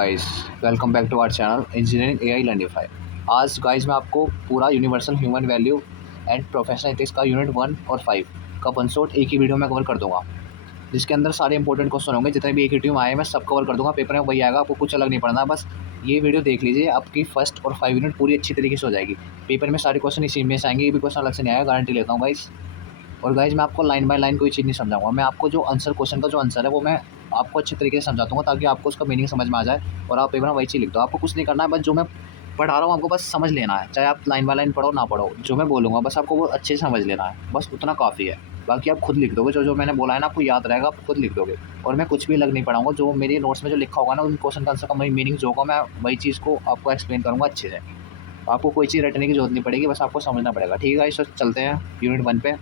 Guys, welcome back to our channel engineering AI Learnify. आज guys मैं आपको पूरा universal human value and professional ethics का unit 1 और 5 का कंसेप्ट एक ही वीडियो में कवर कर दूंगा, जिसके अंदर सारे इंपॉर्टेंट क्वेश्चन होंगे। जितने भी एक ही में आए मैं सब कवर कर दूंगा। पेपर में वही आएगा, आपको कुछ अलग नहीं पढ़ना। बस ये वीडियो देख लीजिए, आपकी फर्स्ट और 5 यूनिट पूरी अच्छी तरीके से हो जाएगी। पेपर में सारे क्वेश्चन इसी में से आएंगे, ये भी क्वेश्चन अलग से नहीं आएगा, गारंटी लेता हूँ गाइस। और गाइज मैं आपको लाइन बाय लाइन कोई चीज़ नहीं समझाऊंगा। मैं आपको जो आंसर क्वेश्चन का जो आंसर है वो मैं आपको अच्छे तरीके से समझा दूंगा, ताकि आपको उसका मीनिंग समझ में आ जाए और आप पेपर में वही चीज़ लिख दो। आपको कुछ नहीं करना है, बस जो मैं पढ़ा रहा हूँ आपको बस समझ लेना है। चाहे आप लाइन बाय लाइन पढ़ो ना पढ़ो, जो मैं बोलूँगा बस आपको वो अच्छे से समझ लेना है, बस उतना काफ़ी है। बाकी आप खुद लिख दोगे, जो जो मैंने बोला है ना आपको याद रहेगा, आप खुद लिख दोगे। और मैं कुछ भी अलग नहीं पढ़ाऊंगा, जो मेरे नोट्स में जो लिखा होगा ना उन क्वेश्चन का आंसर का मीनिंग जो होगा मैं वही चीज़ को आपको एक्सप्लेन करूँगा अच्छे से। आपको कोई चीज़ रटने की जरूरत नहीं पड़ेगी, बस आपको समझना पड़ेगा। ठीक है, इस चलते हैं यूनिट 1 पे।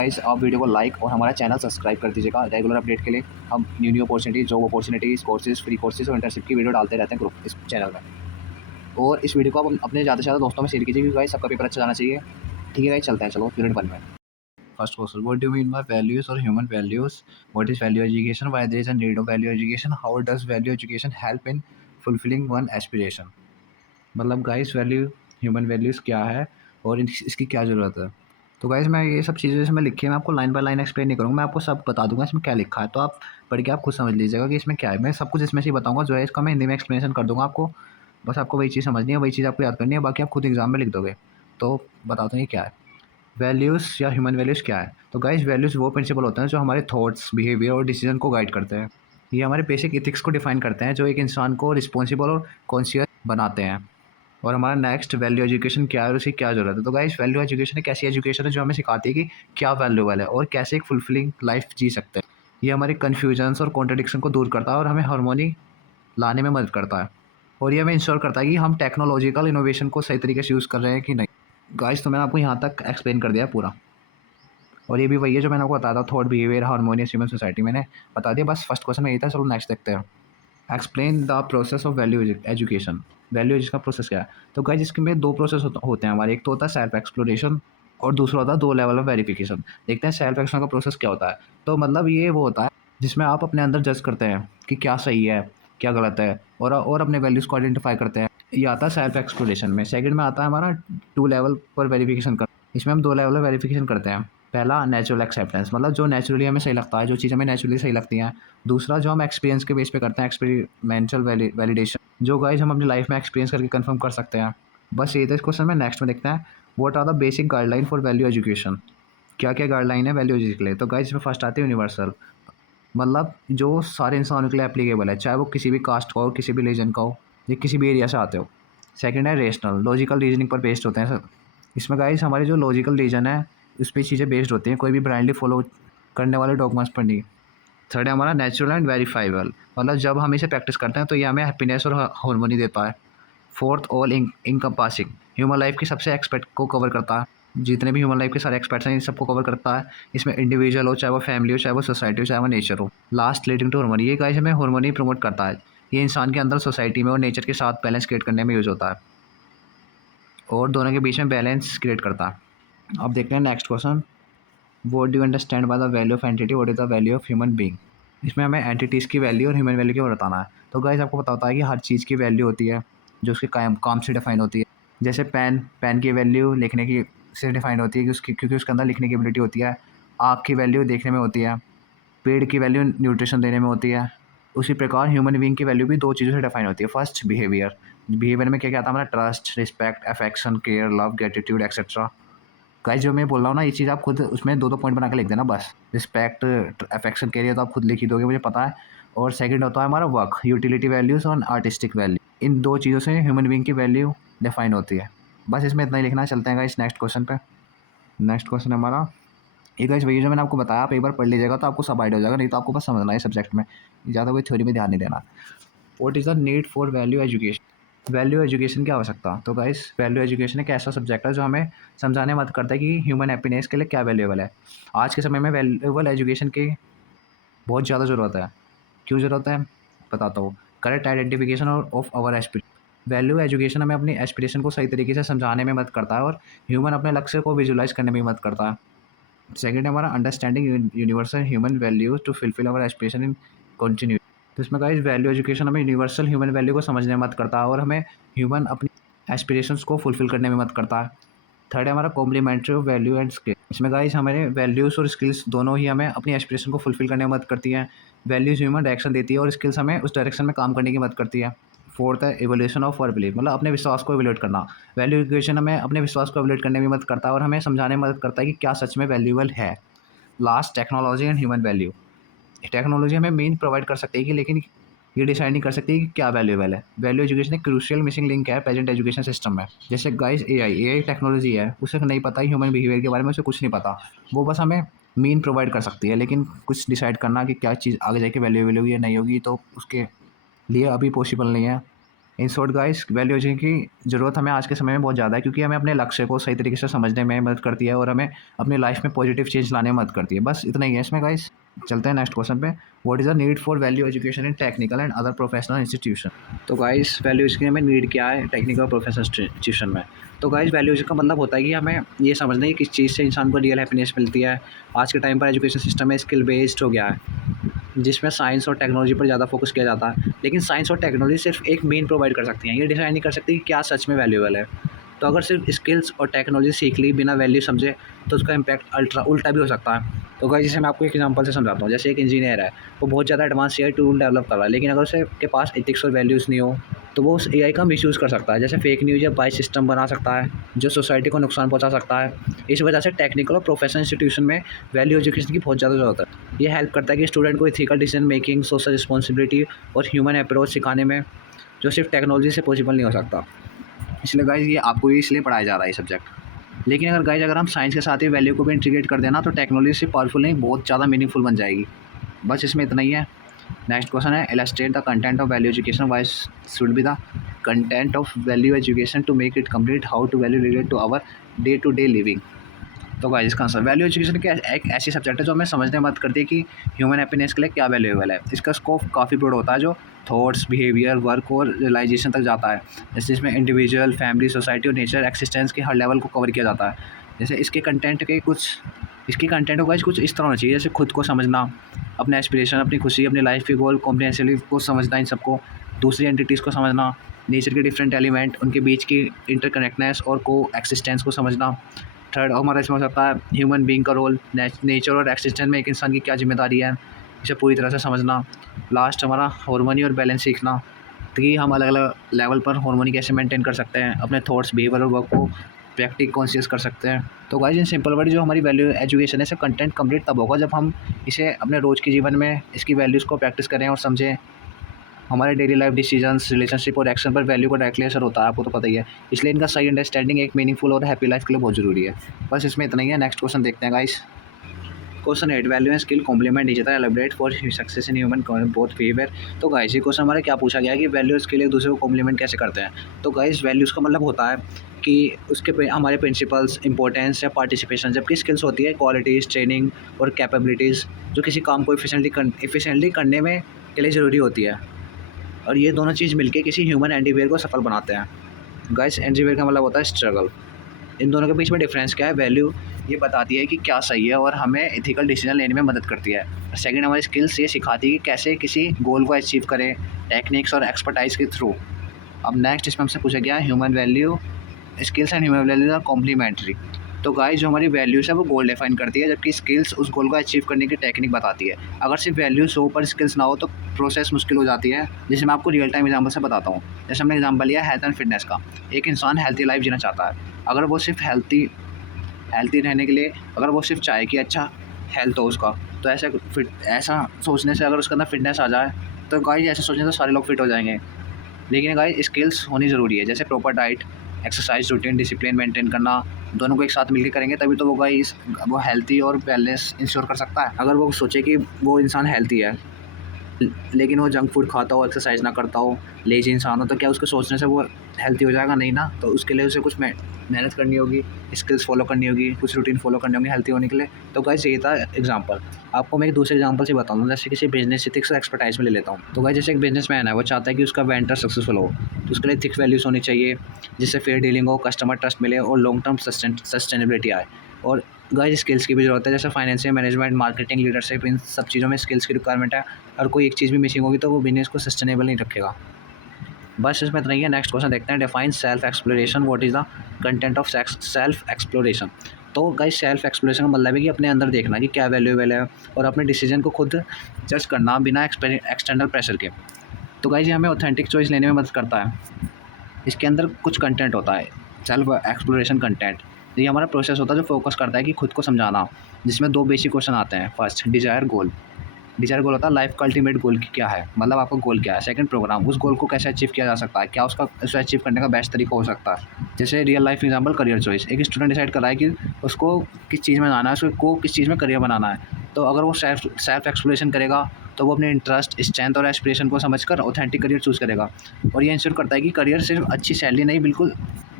गाइस आप वीडियो को लाइक और हमारा चैनल सब्सक्राइब कर दीजिएगा। रेगुलर अपडेट के लिए हम new opportunities, job opportunities, courses, free courses और इंटर्नशिप की वीडियो डालते रहते हैं ग्रुप इस चैनल में। और इस वीडियो को आप अपने ज़्यादा से ज़्यादा दोस्तों में शेयर कीजिए, क्योंकि गाइस सबका पेपर अच्छा जाना चाहिए। ठीक है गाइस, चलते हैं, चलो यूनिट 1 में। First question, what do you mean by values और human values? What is value education? Why there is a need of value education? How does value education help in fulfilling one aspiration? मतलब guys value human values क्या है और इसकी क्या ज़रूरत है? तो गाइस मैं ये सब चीज़ें इसमें लिखी है, मैं आपको लाइन बाय लाइन एक्सप्लेन नहीं करूँगा, मैं आपको सब बता दूँगा इसमें क्या लिखा है। तो आप पढ़ के आप खुद समझ लीजिएगा कि इसमें क्या है। मैं सब कुछ इसमें से ही बताऊँगा, जो है इसका मैं हिंदी में एक्सप्लेनेशन कर दूँगा आपको। बस आपको वही चीज़ समझनी है, वही चीज़ आपको याद करनी है, बाकी आप खुद एग्ज़ाम में लिख दोगे। तो बताता हूँ ये क्या है। वैल्यूज़ या ह्यूमन वैल्यूज़ क्या है? तो गाइस वैल्यूज़ वो प्रिंसिपल होते हैं जो हमारे थॉट्स, बिहेवियर और डिसीजन को गाइड करते हैं। ये हमारे बेसिक एथिक्स को डिफाइन करते हैं, जो एक इंसान को रिस्पॉन्सिबल और कॉन्शियस बनाते हैं। और हमारा नेक्स्ट वैल्यू एजुकेशन क्या है और उसकी क्या ज़रूरत है? तो गाइस वैल्यू एजुकेशन एक ऐसी एजुकेशन है जो हमें सिखाती है कि क्या वैल्यूबल है और कैसे एक फुलफिलिंग लाइफ जी सकते हैं। ये हमारे कन्फ्यूजन्स और कॉन्ट्रडिक्शन को दूर करता है और हमें हार्मोनी लाने में मदद करता है। और ये हमें इंश्योर करता है कि हम टेक्नोलॉजिकल इनोवेशन को सही तरीके से यूज़ कर रहे हैं कि नहीं। गाइस तो मैंने आपको यहाँ तक एक्सप्लेन कर दिया पूरा, और ये भी वही है जो मैंने आपको बताया था, thought, behaviour, harmonious human society मैंने बता दिया। बस फर्स्ट क्वेश्चन में यही था। चलो नेक्स्ट देखते हैं। Explain the process of value education. Value education का प्रोसेस क्या है? तो गाइस इसके में दो प्रोसेस होते हैं हमारे। एक तो होता है सेल्फ एक्सप्लोरेशन और दूसरा होता है दो लेवल ऑफ वेरिफिकेशन। देखते हैं सेल्फ एक्सप्लोरेशन का प्रोसेस क्या होता है। तो मतलब ये वो होता है जिसमें आप अपने अंदर जज करते हैं कि क्या सही है, क्या गलत है, और अपने वैल्यूज़ को आइडेंटिफाई करते हैं। ये आता है सेल्फ एक्सप्लोरेशन में। सेकंड में आता है हमारा टू लेवल पर वेरिफिकेशन कर। इसमें हम दो लेवल पर वेरिफिकेशन करते हैं। पहला नेचुरल एक्सेप्टेंस, मतलब जो नेचुरली हमें सही लगता है, जो चीज़ हमें नेचुरली सही लगती हैं। दूसरा जो हम एक्सपीरियंस के बेस पे करते हैं, एक्सपेरिमेंटल वैलिडेशन, जो गाइस हम अपनी लाइफ में एक्सपीरियंस करके कंफर्म कर सकते हैं। बस ये था इस क्वेश्चन में। नेक्स्ट में देखते हैं what are the basic guideline for value education. क्या क्या गाइडलाइन है वैल्यू एजुकेशन के लिए? तो गाइस इसमें फर्स्ट आती है यूनिवर्सल, मतलब जो सारे इंसानों के लिए एप्लीकेबल है, चाहे वो किसी भी कास्ट का हो, किसी भी रिलीजन का हो, या किसी भी एरिया से आते हो। सेकंड है रेशनल, लॉजिकल रीजनिंग पर बेस्ड होते हैं सर। इसमें गाइस हमारे जो लॉजिकल रीजन है उस पर चीज़ें बेस्ड होती हैं, कोई भी ब्लाइंडली फॉलो करने वाले डॉगमास पर नहीं। थर्ड है हमारा नेचुरल एंड वेरीफाइबल, मतलब जब हम इसे प्रैक्टिस करते हैं तो ये हमें हैप्पीनेस और हार्मनी देता है। Fourth all encompassing, human life के सबसे एक्सपेक्ट को कवर करता है। जितने भी ह्यूमन लाइफ के सारे एक्सपेक्ट्स हैं इन सबको कवर करता है। इसमें इंडिविजुअल हो, चाहे वो फैमिली हो, चाहे वो सोसाइटी हो, चाहे वो नेचर हो। लास्ट लीडिंग टू हार्मनी, ये गाइस हमें हार्मनी प्रमोट करता है। ये इंसान के अंदर, सोसाइटी में और नेचर के साथ बैलेंस क्रिएट करने में यूज़ होता है और दोनों के बीच में बैलेंस क्रिएट करता है। अब देखते हैं next question, what do you understand by the value of entity, what is the value of human being? इसमें हमें एंटिटीज़ की वैल्यू और ह्यूमन वैल्यू को बताना है। तो गाइस आपको पता होता है कि हर चीज़ की वैल्यू होती है जो उसके काम से डिफाइन होती है। जैसे पेन, पेन की वैल्यू लिखने की से डिफाइन होती है कि उसकी, क्योंकि उसके अंदर लिखने की एबिलिटी होती है। आँख की वैल्यू देखने में होती है। पेड़ की वैल्यू न्यूट्रिशन देने में होती है। उसी प्रकार ह्यूमन बीइंग की वैल्यू भी दो चीज़ों से डिफाइन होती है। फर्स्ट बिहेवियर, बिहेवियर में क्या क्या आता है हमारा, trust, respect, affection, care, love, gratitude etcetera. Guys जो मैं बोल रहा हूँ ना ये चीज़ आप खुद उसमें दो दो पॉइंट बना के लिख देना बस। रिस्पेक्ट, अफेक्शन के लिए तो आप खुद लिख ही दोगे, मुझे पता है। और सेकंड होता है हमारा वर्क, यूटिलिटी वैल्यूज़ और आर्टिस्टिक वैल्यू। इन दो चीज़ों से ह्यूमन बीइंग की वैल्यू डिफाइन होती है। बस इसमें इतना ही लिखना है। चलते हैं गाइस नेक्स्ट क्वेश्चन पे। नेक्स्ट क्वेश्चन हमारा ये गाइस वही जो मैंने आपको बताया, आप एक बार पढ़ लीजिएगा तो आपको सब आइडिया हो जाएगा, नहीं तो आपको बस समझना है सब्जेक्ट में, ज़्यादा कोई थ्योरी में ध्यान नहीं देना। What is the need for value education? Value education की आवश्यकता। तो गाइस वैल्यू एजुकेशन एक ऐसा सब्जेक्ट है जो हमें समझाने में मदद करता है कि ह्यूमन हैप्पीनेस के लिए क्या वैल्यूएबल है। आज के समय में वैल्यूएबल एजुकेशन की बहुत ज़्यादा ज़रूरत है। क्यों ज़रूरत है बताता हूँ। Correct identification of our aspiration, value education हमें अपनी एस्पिरेशन को सही तरीके से समझाने में मदद करता है और ह्यूमन अपने लक्ष्य को विजुलाइज करने में मदद करता है। सेकंड है हमारा understanding universal human values to fulfil our aspiration in continue. तो इसमें गाइस वैल्यू एजुकेशन हमें यूनिवर्सल ह्यूमन वैल्यू को समझने में मदद करता है और हमें ह्यूमन अपनी एस्पिरेशंस को फुलफिल करने में मदद करता है। थर्ड है हमारा complementary of value and skill. इसमें गाइस हमारे वैल्यूज़ और स्किल्स दोनों ही हमें अपनी एस्पिरेशन को फुलफिल करने में मदद करती हैं। वैल्यूज़ ह्यूमन डायरेक्शन देती है और स्किल्स हमें उस डायरेक्शन में काम करने की मदद करती है। फोर्थ है एवोल्यूशन ऑफ आवर बिलीफ, मतलब अपने विश्वास को एवोल्यूट करना। वैल्यू एजुकेशन हमें अपने विश्वास को एवोल्यूट करने में मदद करता है और हमें समझाने में मदद करता है कि क्या सच में वैल्यूएबल है। Last technology and human value. Technology हमें मीन प्रोवाइड कर सकती है कि लेकिन ये डिसाइड नहीं कर सकती कि क्या वैल्यूएबल है। वैल्यू एजुकेशन एक क्रूशियल मिसिंग लिंक है प्रेजेंट एजुकेशन सिस्टम में। जैसे गाइस एआई टेक्नोलॉजी है, उसे नहीं पता ह्यूमन बिहेवियर के बारे में, उसे कुछ नहीं पता। वो बस हमें मीन प्रोवाइड कर सकती है, लेकिन कुछ डिसाइड करना कि क्या चीज़ आगे जाके वैल्यूएबल होगी या नहीं होगी तो उसके लिए अभी पॉसिबल नहीं है। In short guys value education की ज़रूरत हमें आज के समय में बहुत ज़्यादा है, क्योंकि हमें अपने लक्ष्य को सही तरीके से समझने में मदद करती है और हमें अपनी लाइफ में पॉजिटिव चेंज लाने में मदद करती है। बस इतना ही है इसमें गाइस। चलते हैं नेक्स्ट क्वेश्चन पे। What is the need for value education in technical and other professional institution. तो गाइस वैल्यू एजुकेशन में नीड क्या है टेक्निकल और प्रोफेशनल इंस्टीट्यूशन में। तो गाइस वैल्यू एजुकेशन का मतलब होता है कि हमें ये समझना है कि किस चीज़ से इंसान को रियल हैप्पीनेस मिलती है। आज के टाइम पर एजुकेशन सिस्टम में स्किल बेस्ड हो गया है, जिसमें साइंस और टेक्नोलॉजी पर ज़्यादा फोकस किया जाता है, लेकिन साइंस और टेक्नोलॉजी सिर्फ एक मेन प्रोवाइड कर सकती हैं, ये डिसाइड नहीं कर सकती कि क्या सच में वैल्यूएबल है। तो अगर सिर्फ स्किल्स और टेक्नोलॉजी सीख ली बिना वैल्यू समझे तो उसका इम्पैक्ट उल्टा भी हो सकता है। तो गाइस जैसे मैं आपको एक एग्जांपल से समझाता हूँ। जैसे एक इंजीनियर है, वो बहुत ज़्यादा एडवांस एआई टूल डेवलप कर रहा है, लेकिन अगर उसे के पास एथिक्स और वैल्यूज़ नहीं हो तो वो उस एआई का मिसयूज़ कर सकता है। जैसे फेक न्यूज़ या बाइस सिस्टम बना सकता है जो सोसाइटी को नुकसान पहुँचा सकता है। इस वजह से टेक्निकल और प्रोफेशनल इंस्टीट्यूशन में वैल्यू एजुकेशन की बहुत ज़्यादा ज़रूरत है। ये हेल्प करता है कि स्टूडेंट को ethical decision making, social responsibility और ह्यूमन अप्रोच सिखाने में, जो सिर्फ टेक्नोलॉजी से पॉसिबल नहीं हो सकता। इसलिए गाइस ये आपको ही इसलिए पढ़ाया जा रहा है ये सब्जेक्ट। लेकिन अगर हम साइंस के साथ ही वैल्यू को भी इंटीग्रेट कर देना तो टेक्नोलॉजी से पावरफुल नहीं, बहुत ज़्यादा मीनिंगफुल बन जाएगी। बस इसमें इतना ही है। नेक्स्ट क्वेश्चन है illustrate the content of value education, why should be the content of value education to make it complete, how to value relate to our day to day living. तो guys इसका answer value education के एक ऐसी subject है जो हमें समझने में मदद करती है कि ह्यूमन हैप्पीनेस के लिए क्या वैल्यूएबल है। इसका स्कोप काफ़ी ब्रॉड होता है, जो थॉट्स, बिहेवियर, वर्क और रियलाइजेशन तक जाता है। जैसे इसमें इंडिविजुअल, फैमिली, सोसाइटी और नेचर एक्सिस्टेंस के हर लेवल को कवर किया जाता है। जैसे इसके कंटेंट को गाइस कुछ इस तरह होना चाहिए, जैसे खुद को समझना, अपने एस्पिरेशन, अपनी खुशी, अपनी लाइफ के गोल कॉम्प्रिहेंसिवली को समझना, इन सबको दूसरी एंटिटीज़ को समझना, नेचर के डिफरेंट एलिमेंट, उनके बीच की इंटरकनेक्टनेस और को एक्सिस्टेंस को समझना। थर्ड हमारा इसमें हो सकता है ह्यूमन बीइंग का रोल, नेचर और एक्सिस्टेंस में एक इंसान की क्या जिम्मेदारी है, इसे पूरी तरह से समझना। लास्ट हमारा हार्मनी और बैलेंस सीखना, कि हम अलग अलग लेवल पर हार्मनी कैसे मेंटेन कर सकते हैं, अपने थॉट्स, बिहेवियर और वर्क को प्रैक्टिक कॉन्शियस कर सकते हैं। तो गाइस इन सिंपल वर्ड जो हमारी वैल्यू एजुकेशन है, इसे कंटेंट कंप्लीट तब होगा जब हम इसे अपने रोज़ के जीवन में इसकी वैल्यूज़ को प्रैक्टिस करें और समझें। हमारे डेली लाइफ डिसीजंस, रिलेशनशिप और एक्शन पर वैल्यू का डायरेक्टली असर होता है, आपको तो पता ही है। इसलिए इनका सही अंडरस्टैंडिंग एक मीनिंगफुल और हैप्पी लाइफ के लिए बहुत ज़रूरी है। बस इसमें इतना ही है। नेक्स्ट क्वेश्चन देखते हैं guys. Question 8, value and skill complement each other, elaborate for success in human both behaviour. तो गाइस ये क्वेश्चन हमारा क्या पूछा गया है कि वैल्यू और स्किल एक दूसरे को कॉम्प्लीमेंट कैसे करते हैं। तो गाइस वैल्यूज़ का मतलब होता है कि उसके हमारे प्रिंसिपल्स, इंपॉर्टेंस या पार्टिसिपेशन, जबकि स्किल्स होती है क्वालिटीज़, ट्रेनिंग और कैपेबिलिटीज़ जो किसी काम को इफिशिएंटली करने में के लिए ज़रूरी होती है। और ये दोनों चीज़ मिलके किसी ह्यूमन एंडिवियर को सफल बनाते हैं। गाइस एंडिवियर का मतलब होता है स्ट्रगल। इन दोनों के बीच में डिफरेंस क्या है? वैल्यू ये बताती है कि क्या सही है और हमें एथिकल डिसीजन लेने में मदद करती है। सेकंड हमारी स्किल्स ये सिखाती है कि कैसे किसी गोल को अचीव करें, टेक्निक्स और एक्सपर्टाइज के थ्रू। अब नेक्स्ट इसमें हमसे पूछा गया human value, skills and human values are complementary. तो गाइस जो हमारी वैल्यूज़ है वो गोल डिफाइन करती है, जबकि स्किल्स उस गोल को अचीव करने की टेक्निक बताती है। अगर सिर्फ वैल्यूज़ हो पर स्किल्स ना हो तो प्रोसेस मुश्किल हो जाती है। जैसे मैं आपको रियल टाइम एग्जांपल से बताता हूँ। जैसे हमने एग्जांपल लिया हेल्थ एंड फिटनेस का। एक इंसान हेल्थी लाइफ जीना चाहता है। अगर वो सिर्फ हेल्थी रहने के लिए अगर वो सिर्फ चाहे कि अच्छा हेल्थ हो उसका, तो ऐसा सोचने से अगर उसके अंदर फिटनेस आ जाए तो गाइस ऐसे सोचने से सारे लोग फिट हो जाएंगे। लेकिन गाइस स्किल्स होनी ज़रूरी है, जैसे proper diet, exercise routine, discipline maintain करना, दोनों को एक साथ मिलकर करेंगे तभी तो वो हेल्थी और बैलेंस इंश्योर कर सकता है। अगर वो सोचे कि वो इंसान हेल्थी है लेकिन वो जंक फूड खाता हो, एक्सरसाइज ना करता हो, लेजी इंसान हो, तो क्या उसके सोचने से वो हेल्थी हो जाएगा? नहीं ना। तो उसके लिए उसे कुछ मेहनत करनी होगी, स्किल्स फॉलो करनी होगी, कुछ रूटीन फॉलो करनी होगी हेल्थी होने के लिए। तो गाइस यही था एग्जांपल। आपको मैं एक दूसरे एग्जांपल से बताऊंगा, जैसे किसी बिजनेस एथिक्स और एक्सपर्टाइज में ले लेता हूँ। तो गाइस जैसे एक बिजनेसमैन है, वो चाहता है कि उसका वेंचर सक्सेसफुल हो, तो उसके लिए एथिक्स वैल्यूज होनी चाहिए, जिससे फेयर डीलिंग हो, कस्टमर ट्रस्ट मिले और लॉन्ग टर्म सस्टेनेबिलिटी आए। और गाइस स्किल्स की भी ज़रूरत है, जैसे फाइनेंशियल मैनेजमेंट, मार्केटिंग, लीडरशिप, इन सब चीज़ों में स्किल्स की रिक्वायरमेंट है। और कोई एक चीज़ भी मिसिंग होगी तो वो बिज़नेस को सस्टेनेबल नहीं रखेगा। बस इसमें इतना ही है। नेक्स्ट क्वेश्चन देखते हैं। Define self exploration, what is the content of self exploration. तो गाइस सेल्फ एक्सप्लोरेशन का मतलब है कि अपने अंदर देखना कि क्या वैल्यूएबल है और अपने डिसीजन को खुद जज करना बिना एक्सटर्नल प्रेशर के। तो गाइस ये हमें ऑथेंटिक चॉइस लेने में मदद करता है। इसके अंदर कुछ कंटेंट होता है, सेल्फ एक्सप्लोरेशन कंटेंट। ये हमारा प्रोसेस होता है जो फोकस करता है कि खुद को समझाना, जिसमें दो बेसिक क्वेश्चन आते हैं। फर्स्ट डिज़ायर गोल। डिज़ायर गोल होता है लाइफ का अल्टीमेट गोल क्या है, मतलब आपका गोल क्या है। सेकंड प्रोग्राम, उस गोल को कैसे अचीव किया जा सकता है, क्या उसका उसे अचीव करने का बेस्ट तरीका हो सकता है। जैसे real life example career choice. एक स्टूडेंट डिसाइड कर रहा है कि उसको किस चीज़ में जाना है, उसको किस चीज़ में करियर बनाना है। तो अगर वो सेल्फ एक्सप्लोरेशन करेगा तो वो अपने इंटरेस्ट, स्ट्रेंथ और एस्पिरेशन को समझकर ऑथेंटिक करियर चूज़ करेगा। और ये इंश्योर करता है कि करियर सिर्फ अच्छी सैलरी नहीं बिल्कुल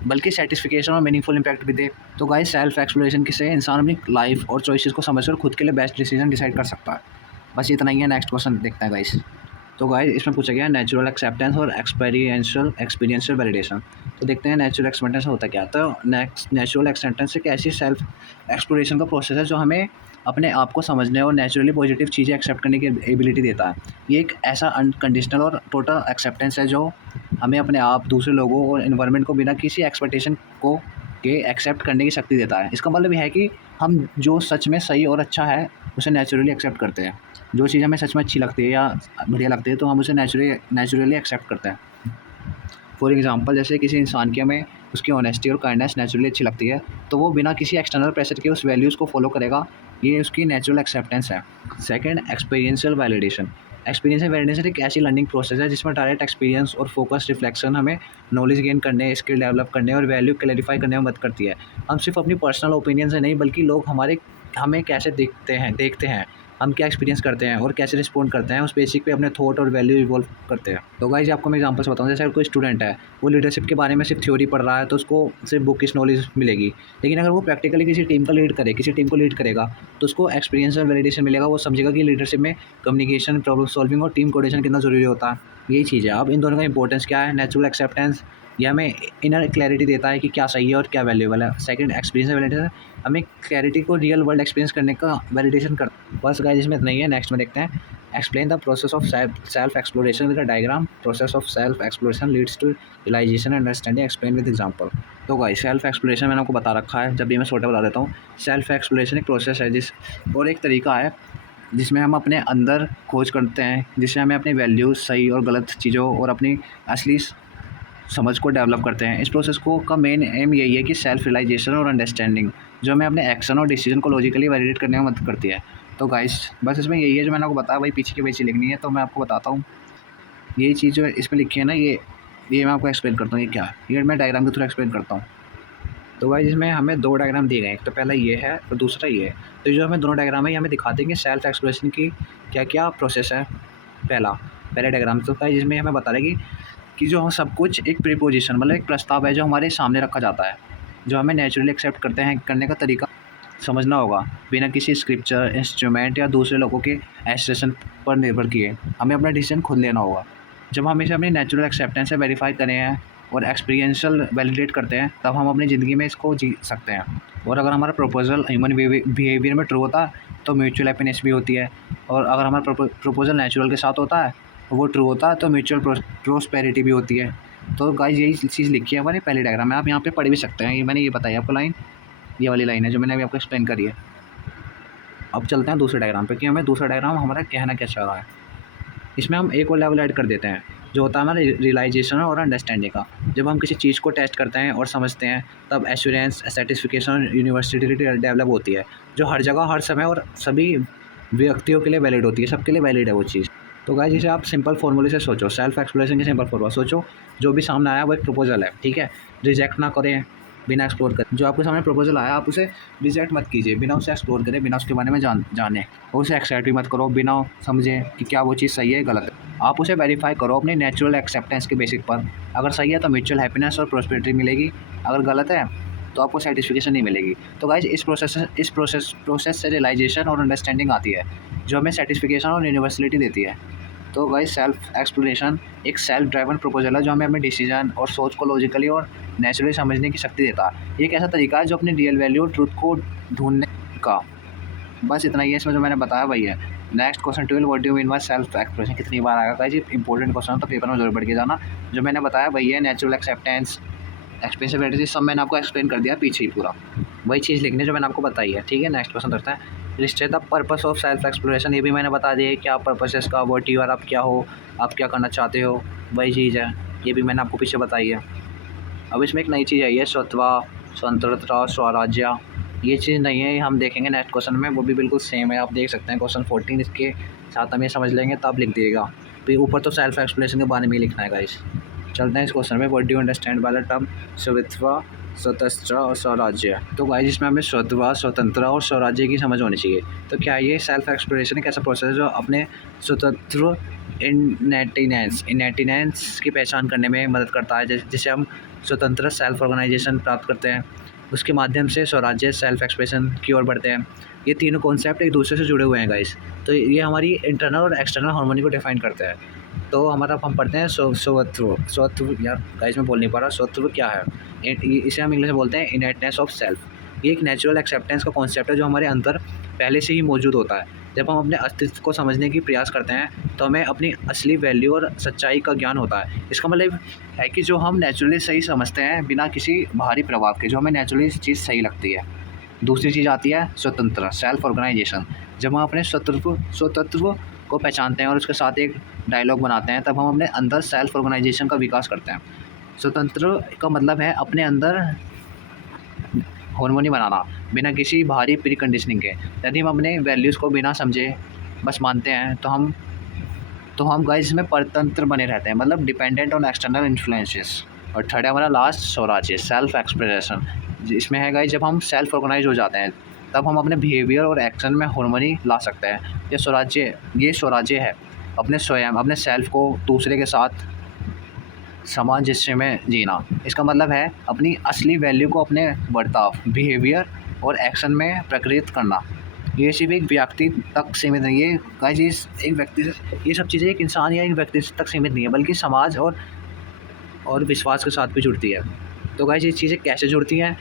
बल्कि सेटिस्फिकेशन और मीनिंगफुल इम्पैक्ट भी दे। तो गाइस सेल्फ एक्सप्लोरेशन से इंसान अपनी लाइफ और चॉइसेस को समझकर खुद के लिए बेस्ट डिसीजन डिसाइड कर सकता है। बस इतना ही है। नेक्स्ट क्वेश्चन देखते हैं गाइस। तो गाइस इसमें पूछा गया है नेचुरल एक्सेप्टेंस और एक्सपीरियंशियल वैलिडेशन। तो देखते हैं नेचुरल एक्सेप्टेंस होता क्या है। तो नेचुरल एक्सेप्टेंस एक ऐसी सेल्फ एक्सप्लोरेशन का प्रोसेस है जो हमें अपने आप को समझने और नेचुरली पॉजिटिव चीज़ें एक्सेप्ट करने की एबिलिटी देता है। ये एक ऐसा अनकंडीशनल और टोटल एक्सेप्टेंस है जो हमें अपने आप, दूसरे लोगों और इन्वायरमेंट को बिना किसी एक्सपेक्टेशन को के एक्सेप्ट करने की शक्ति देता है। इसका मतलब ये है कि हम जो सच में सही और अच्छा है उसे नेचुरली एक्सेप्ट करते हैं। जो चीज़ हमें सच में अच्छी लगती है या बढ़िया लगती है तो हम उसे नेचुरली एक्सेप्ट करते हैं। फॉर एग्जांपल जैसे किसी इंसान की हमें उसकी ऑनेस्टी और काइंडनेस नेचुरली अच्छी लगती है तो वो बिना किसी एक्सटर्नल प्रेशर के उस वैल्यूज़ को फॉलो करेगा। ये उसकी नेचुरल एक्सेप्टेंस है। Second, experiential validation. Experiential validation एक ऐसी लर्निंग प्रोसेस है जिसमें डायरेक्ट एक्सपीरियंस और फोकस रिफ्लेक्शन हमें नॉलेज गेन करने, स्किल डेवलप करने और वैल्यू क्लैरिफाई करने में मदद करती है। हम सिर्फ अपनी पर्सनल ओपिनियन से नहीं बल्कि लोग हमें कैसे देखते हैं, हम क्या एक्सपीरियंस करते हैं और कैसे रिस्पॉन्ड करते हैं, उस बेसिक पे अपने थॉट और वैल्यू इवॉल्व करते हैं। तो गाइस आपको मैं एग्जांपल्स बताऊं। जैसे कोई स्टूडेंट है, वो लीडरशिप के बारे में सिर्फ थ्योरी पढ़ रहा है तो उसको सिर्फ बुकिश नॉलेज मिलेगी। लेकिन अगर वो प्रैक्टिकली किसी टीम को लीड करेगा तो उसको एक्सपीरियंस और वैलिडेशन मिलेगा। वो समझेगा कि लीडरशिप में कम्युनिकेशन, प्रॉब्लम सॉल्विंग और टीम कोऑर्डिनेशन कितना ज़रूरी होता है। यही चीज़ है। अब इन दोनों का इंपॉर्टेंस क्या है। नेचुरल एक्सेप्टेंस ये हमें इनर क्लैरिटी देता है कि क्या सही है और क्या वैल्यूएबल है। सेकंड, एक्सपीरियंस वैलिडेशन हमें क्लैरिटी को रियल वर्ल्ड एक्सपीरियंस करने का वैलिडेशन कर। बस गाइस इसमें इतना ही है। नेक्स्ट में देखते हैं। Explain the process of self exploration with a diagram. Process of self exploration leads to realisation and understanding. Explain with example. तो गाइस सेल्फ एक्सप्लोरेशन मैंने आपको बता रखा है, जब भी मैं छोटा बता देता हूँ। सेल्फ एक्सप्लोरेशन एक प्रोसेस है और एक तरीका है जिसमें हम अपने अंदर खोज करते हैं, जिससे हमें अपनी वैल्यूज़, सही और गलत चीज़ों और अपनी असली समझ को डेवलप करते हैं। इस प्रोसेस को का मेन एम यही है कि सेल्फ रियलाइजेशन और अंडरस्टैंडिंग जो हमें अपने एक्शन और डिसीजन को लॉजिकली वैलिडेट करने में मदद करती है। तो गाइस बस इसमें यही है जो मैंने आपको बताया, वही पीछे की पीछे लिखनी है। तो मैं आपको बताता हूँ यही चीज़ जो इसमें लिखी है ना, ये मैं आपको एक्सप्लेन करता हूँ ये क्या है। ये मैं डायग्राम के थ्रू एक्सप्लेन करता हूँ। तो गाइस इसमें हमें दो डायग्राम दिए गए हैं, एक तो पहला ये है और दूसरा ये है। तो जो हमें दोनों डायग्राम है ये हमें दिखाते हैं कि सेल्फ एक्सप्लोरेशन की क्या क्या प्रोसेस है। पहले डायग्राम तो गाइस जिसमें हमें बता रहे कि जो हम सब कुछ एक प्रीपोजिशन, मतलब एक प्रस्ताव है जो हमारे सामने रखा जाता है, जो हमें नेचुरली एक्सेप्ट करते हैं, करने का तरीका समझना होगा बिना किसी स्क्रिप्चर, इंस्ट्रूमेंट या दूसरे लोगों के एस्ट्रेशन पर निर्भर किए। हमें अपना डिसीजन खुद लेना होगा। जब हम इसे अपनी नेचुरल एक्सेप्टेंस से वेरीफाई करें हैं और एक्सपीरियंशियल वैलिडेट करते हैं तब हम अपनी ज़िंदगी में इसको जी सकते हैं। और अगर हमारा प्रपोजल ह्यूमन बिहेवियर में ट्रू होता है तो म्यूचुअल हैप्पीनेस भी होती है। और अगर हमारा प्रपोजल नेचुरल के साथ होता है, वो ट्रू होता है तो म्यूचुअल प्रोस्पेरिटी भी होती है। तो गाइस यही चीज़ लिखी है हमारे पहले डायग्राम में, आप यहाँ पे पढ़ भी सकते हैं। ये मैंने ये बताई आपको लाइन, ये वाली लाइन है जो मैंने अभी आपको एक्सप्लेन करी है। अब चलते हैं दूसरे डायग्राम पे कि हमें दूसरा डायग्राम हमारा कहना क्या चाह रहा है। इसमें हम एक और लेवल ऐड कर देते हैं जो होता है हमारा रियलाइजेशन और अंडरस्टैंडिंग का। जब हम किसी चीज़ को टेस्ट करते हैं और समझते हैं तब एश्योरेंस, सेटिस्फिकेशन और यूनिवर्सिटी डेवलप होती है, जो हर जगह, हर समय और सभी व्यक्तियों के लिए वैलिड होती है, सबके लिए वैलिड है वो चीज़। तो गाइस जैसे आप सिंपल फॉर्मूले से सोचो, सेल्फ एक्सप्लोरेशन की सिंपल फॉर्मूला सोचो। जो भी सामने आया वो एक प्रपोजल है, ठीक है। रिजेक्ट ना करें बिना एक्सप्लोर करें। जो आपके सामने प्रपोजल आया आप उसे रिजेक्ट मत कीजिए बिना उसे एक्सप्लोर करें, बिना उसके बारे में जाने। और उसे एक्सेप्ट भी मत करो बिना समझे कि क्या वो चीज़ सही है गलत है। आप उसे वेरीफाई करो अपनी नेचुरल एक्सेप्टेंस के बेसिक पर। अगर सही है तो म्यूचुअल हैप्पीनेस और प्रोस्पेरिटी मिलेगी, अगर गलत है तो आपको सेटिस्फिकेशन नहीं मिलेगी। तो गाइज इस प्रोसेस से रियलाइजेशन और अंडरस्टैंडिंग आती है जो हमें सेटिस्फिकेशन और यूनिवर्सलिटी देती है। तो भाई सेल्फ एक्सप्लोरेशन एक सेल्फ ड्राइवन प्रपोजल है जो हमें अपने डिसीजन और सोच को लॉजिकली और नेचुरली समझने की शक्ति देता है। ये एक ऐसा तरीका है जो अपने रियल वैल्यू और ट्रूथ को ढूंढने का। बस इतना ही है इसमें जो मैंने बताया वही है। Next question 12, what do you mean by self expression, कितनी बार आएगा गाइस, ये इंपॉर्टेंट क्वेश्चन है तो पेपर में जरूर पढ़ के जाना। जो मैंने बताया वही है, नेचुरल एक्सेप्टेंस, एक्सपेंसिबिलिटी, सब मैंने आपको एक्सप्लेन कर दिया पीछे ही पूरा। वही चीज़ लिखनी है जो मैंने आपको बताई है, ठीक है। नेक्स्ट क्वेश्चन करते हैं, list the purpose of self exploration, ये भी मैंने बता दिया है क्या पर्पस है इसका, व्हाट यू आर, आप क्या हो, आप क्या करना चाहते हो, वही चीज़ है, ये भी मैंने आपको पीछे बताई है। अब इसमें एक नई चीज़ आई है, स्वत्वा, स्वतंत्रता, स्वराज्य, ये चीज़ नहीं है, हम देखेंगे नेक्स्ट क्वेश्चन में, वो भी बिल्कुल सेम है। आप देख सकते हैं क्वेश्चन 14, इसके साथ हम ये समझ लेंगे तब लिख दिएगा। फिर ऊपर तो सेल्फ एक्सप्लेनेशन के बारे में ही लिखना है गाइस। चलते हैं इस क्वेश्चन में, what do you understand by the term स्वत्वा, स्वतंत्र और स्वराज्य। तो गाइस इसमें हमें स्वत्वा, स्वतंत्र और स्वराज्य की समझ होनी चाहिए। तो क्या ये सेल्फ एक्सप्लोरेशन एक ऐसा प्रोसेस है जो अपने स्वतंत्र इनेटिनेंस की पहचान करने में मदद करता है, जिसे हम स्वतंत्र सेल्फ ऑर्गेनाइजेशन प्राप्त करते हैं, उसके माध्यम से स्वराज्य सेल्फ एक्सप्रेशन की ओर बढ़ते हैं। ये तीनों कॉन्सेप्ट एक दूसरे से जुड़े हुए हैं गाइस। तो ये हमारी इंटरनल और एक्सटर्नल हार्मनी को डिफाइन करते हैं। तो हमारा हम पढ़ते हैं स्वत्व, यार गाइस मैं बोल नहीं पा रहा, स्वत्व क्या है, इसे हम इंग्लिश में बोलते हैं इनेटनेस ऑफ सेल्फ। ये एक नेचुरल एक्सेप्टेंस का कॉन्सेप्ट है जो हमारे अंदर पहले से ही मौजूद होता है। जब हम अपने अस्तित्व को समझने की प्रयास करते हैं तो हमें अपनी असली वैल्यू और सच्चाई का ज्ञान होता है। इसका मतलब है कि जो हम नेचुरली सही समझते हैं बिना किसी बाहरी प्रभाव के, जो हमें नेचुरली चीज़ सही लगती है। दूसरी चीज़ आती है स्वतंत्र, सेल्फ ऑर्गेनाइजेशन। जब हम अपने स्वतंत्र को पहचानते हैं और उसके साथ एक डायलॉग बनाते हैं, तब हम अपने अंदर सेल्फ ऑर्गेनाइजेशन का विकास करते हैं। स्वतंत्र का मतलब है अपने अंदर हार्मनी बनाना बिना किसी बाहरी प्री कंडीशनिंग के। यदि हम अपने वैल्यूज़ को बिना समझे बस मानते हैं तो हम गाइस इसमें परतंत्र बने रहते हैं, मतलब डिपेंडेंट ऑन एक्सटर्नल इन्फ्लुएंसेस। और थर्ड है हमारा लास्ट, स्वराज्य, सेल्फ एक्सप्रेशन। इसमें है गाइस जब हम सेल्फ ऑर्गेनाइज हो जाते हैं तब हम अपने बिहेवियर और एक्शन में हार्मनी ला सकते हैं। ये स्वराज्य है अपने स्वयं, अपने सेल्फ को दूसरे के साथ सामंजस्य में जीना। इसका मतलब है अपनी असली वैल्यू को अपने बर्ताव, बिहेवियर और एक्शन में प्रकटित करना। ये सिर्फ एक व्यक्ति तक सीमित नहीं है गाइस, एक व्यक्ति से, ये सब चीज़ें एक इंसान या एक व्यक्ति तक सीमित नहीं है, बल्कि समाज और विश्वास के साथ भी जुड़ती है। तो गाइस ये चीज़ें कैसे जुड़ती हैं,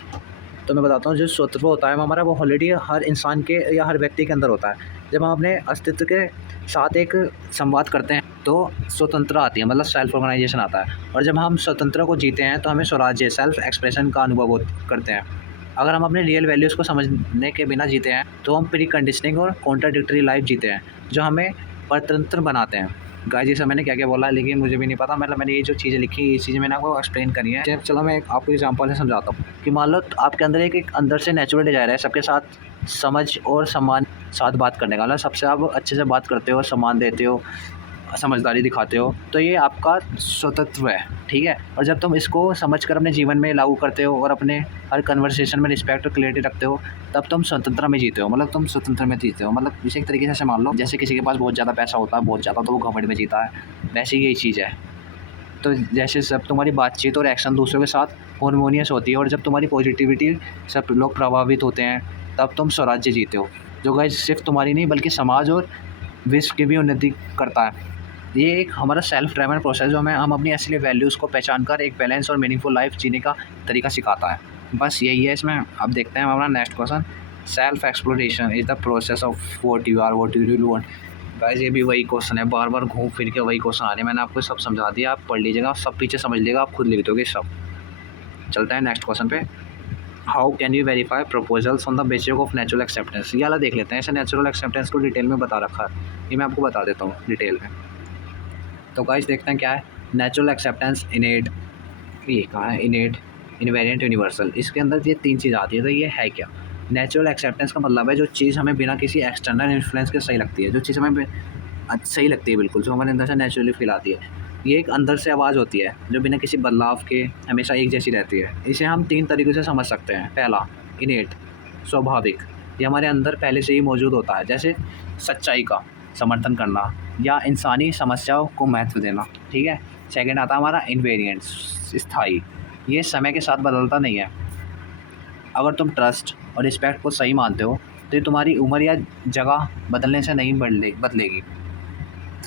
तो मैं बताता हूँ। जो स्वतंत्र होता है हमारा, वो ऑलरेडी हर इंसान के या हर व्यक्ति के अंदर होता है। जब हम अपने अस्तित्व के साथ एक संवाद करते हैं तो स्वतंत्रता आती है, मतलब सेल्फ ऑर्गेनाइजेशन आता है। और जब हम स्वतंत्रता को जीते हैं तो हमें स्वराज्य, सेल्फ एक्सप्रेशन का अनुभव करते हैं। अगर हम अपने रियल वैल्यूज़ को समझने के बिना जीते हैं तो हम प्री कंडीशनिंग और कॉन्ट्राडिक्टरी लाइफ जीते हैं, जो हमें परतंत्र बनाते हैं। गाइस जैसे मैंने क्या क्या बोला है, लेकिन मुझे भी नहीं पता, मतलब मैंने ये जो चीज़ें लिखी ये चीज़ें मैंने आपको एक्सप्लेन करी है। चलो मैं आपको एग्जांपल से समझाता हूँ कि मान लो आपके अंदर एक अंदर से नेचुरल डिजायर है सबके साथ समझ और सम्मान साथ बात करने का, मतलब सबसे आप अच्छे से बात करते हो, सम्मान देते हो, समझदारी दिखाते हो, तो ये आपका स्वतंत्र है, ठीक है। और जब तुम इसको समझकर अपने जीवन में लागू करते हो और अपने हर कन्वर्सेशन में रिस्पेक्ट और क्लियरिटी रखते हो, तब तुम स्वतंत्रता में जीते हो, मतलब तुम स्वतंत्र में जीते हो। मतलब इसे एक तरीके से मान लो जैसे किसी के पास बहुत ज़्यादा पैसा होता है, बहुत ज़्यादा, तो वो घमंड में जीता है, वैसे ही यही चीज़ है। तो जैसे सब तुम्हारी बातचीत और एक्शन दूसरों के साथ हार्मोनियस होती है और जब तुम्हारी पॉजिटिविटी सब लोग प्रभावित होते हैं, तब तुम स्वराज्य जीते हो, जो गाइस सिर्फ तुम्हारी नहीं बल्कि समाज और विश्व की भी उन्नति करता है। ये एक हमारा सेल्फ ड्राइवन प्रोसेस जो हम अपनी असली वैल्यूज़ को पहचान कर एक बैलेंस और मीनिंगफुल लाइफ जीने का तरीका सिखाता है। बस यही है इसमें। अब देखते हैं हमारा next question, self exploration is the process of what you are, what you really want. Guys ये भी वही क्वेश्चन है, बार बार घूम फिर के वही क्वेश्चन आ रहे हैं। मैंने आपको सब समझा दिया, आप पढ़ लीजिएगा, सब पीछे समझ लीजिएगा, आप खुद लिख दोगे सब। चलते हैं नेक्स्ट क्वेश्चन पे, how can you verify proposals on the basis of natural acceptance. ये वाला देख लेते हैं, ऐसे नेचुरल एक्सेप्टेंस को डिटेल में बता रखा है, ये मैं आपको बता देता हूँ डिटेल में। तो गाइस देखते हैं क्या है नेचुरल एक्सेप्टेंस, इनेट, ये कहाँ है, इनेट, इनवेरिएंट, यूनिवर्सल। इसके अंदर ये तीन चीज़ आती है। तो ये है क्या, नेचुरल एक्सेप्टेंस का मतलब है जो चीज़ हमें बिना किसी एक्सटर्नल इन्फ्लुएंस के सही लगती है, जो चीज़ हमें सही लगती है बिल्कुल, जो हमारे अंदर से नेचुरली फील आती है। ये एक अंदर से आवाज़ होती है जो बिना किसी बदलाव के हमेशा एक जैसी रहती है। इसे हम तीन तरीक़ों से समझ सकते हैं। पहला, इनेट, स्वाभाविक, ये हमारे अंदर पहले से ही मौजूद होता है, जैसे सच्चाई का समर्थन करना या इंसानी समस्याओं को महत्व देना, ठीक है। सेकंड आता है हमारा इनवेरिएंट, स्थायी, ये समय के साथ बदलता नहीं है। अगर तुम ट्रस्ट और रिस्पेक्ट को सही मानते हो तो ये तुम्हारी उम्र या जगह बदलने से नहीं बदलेगी।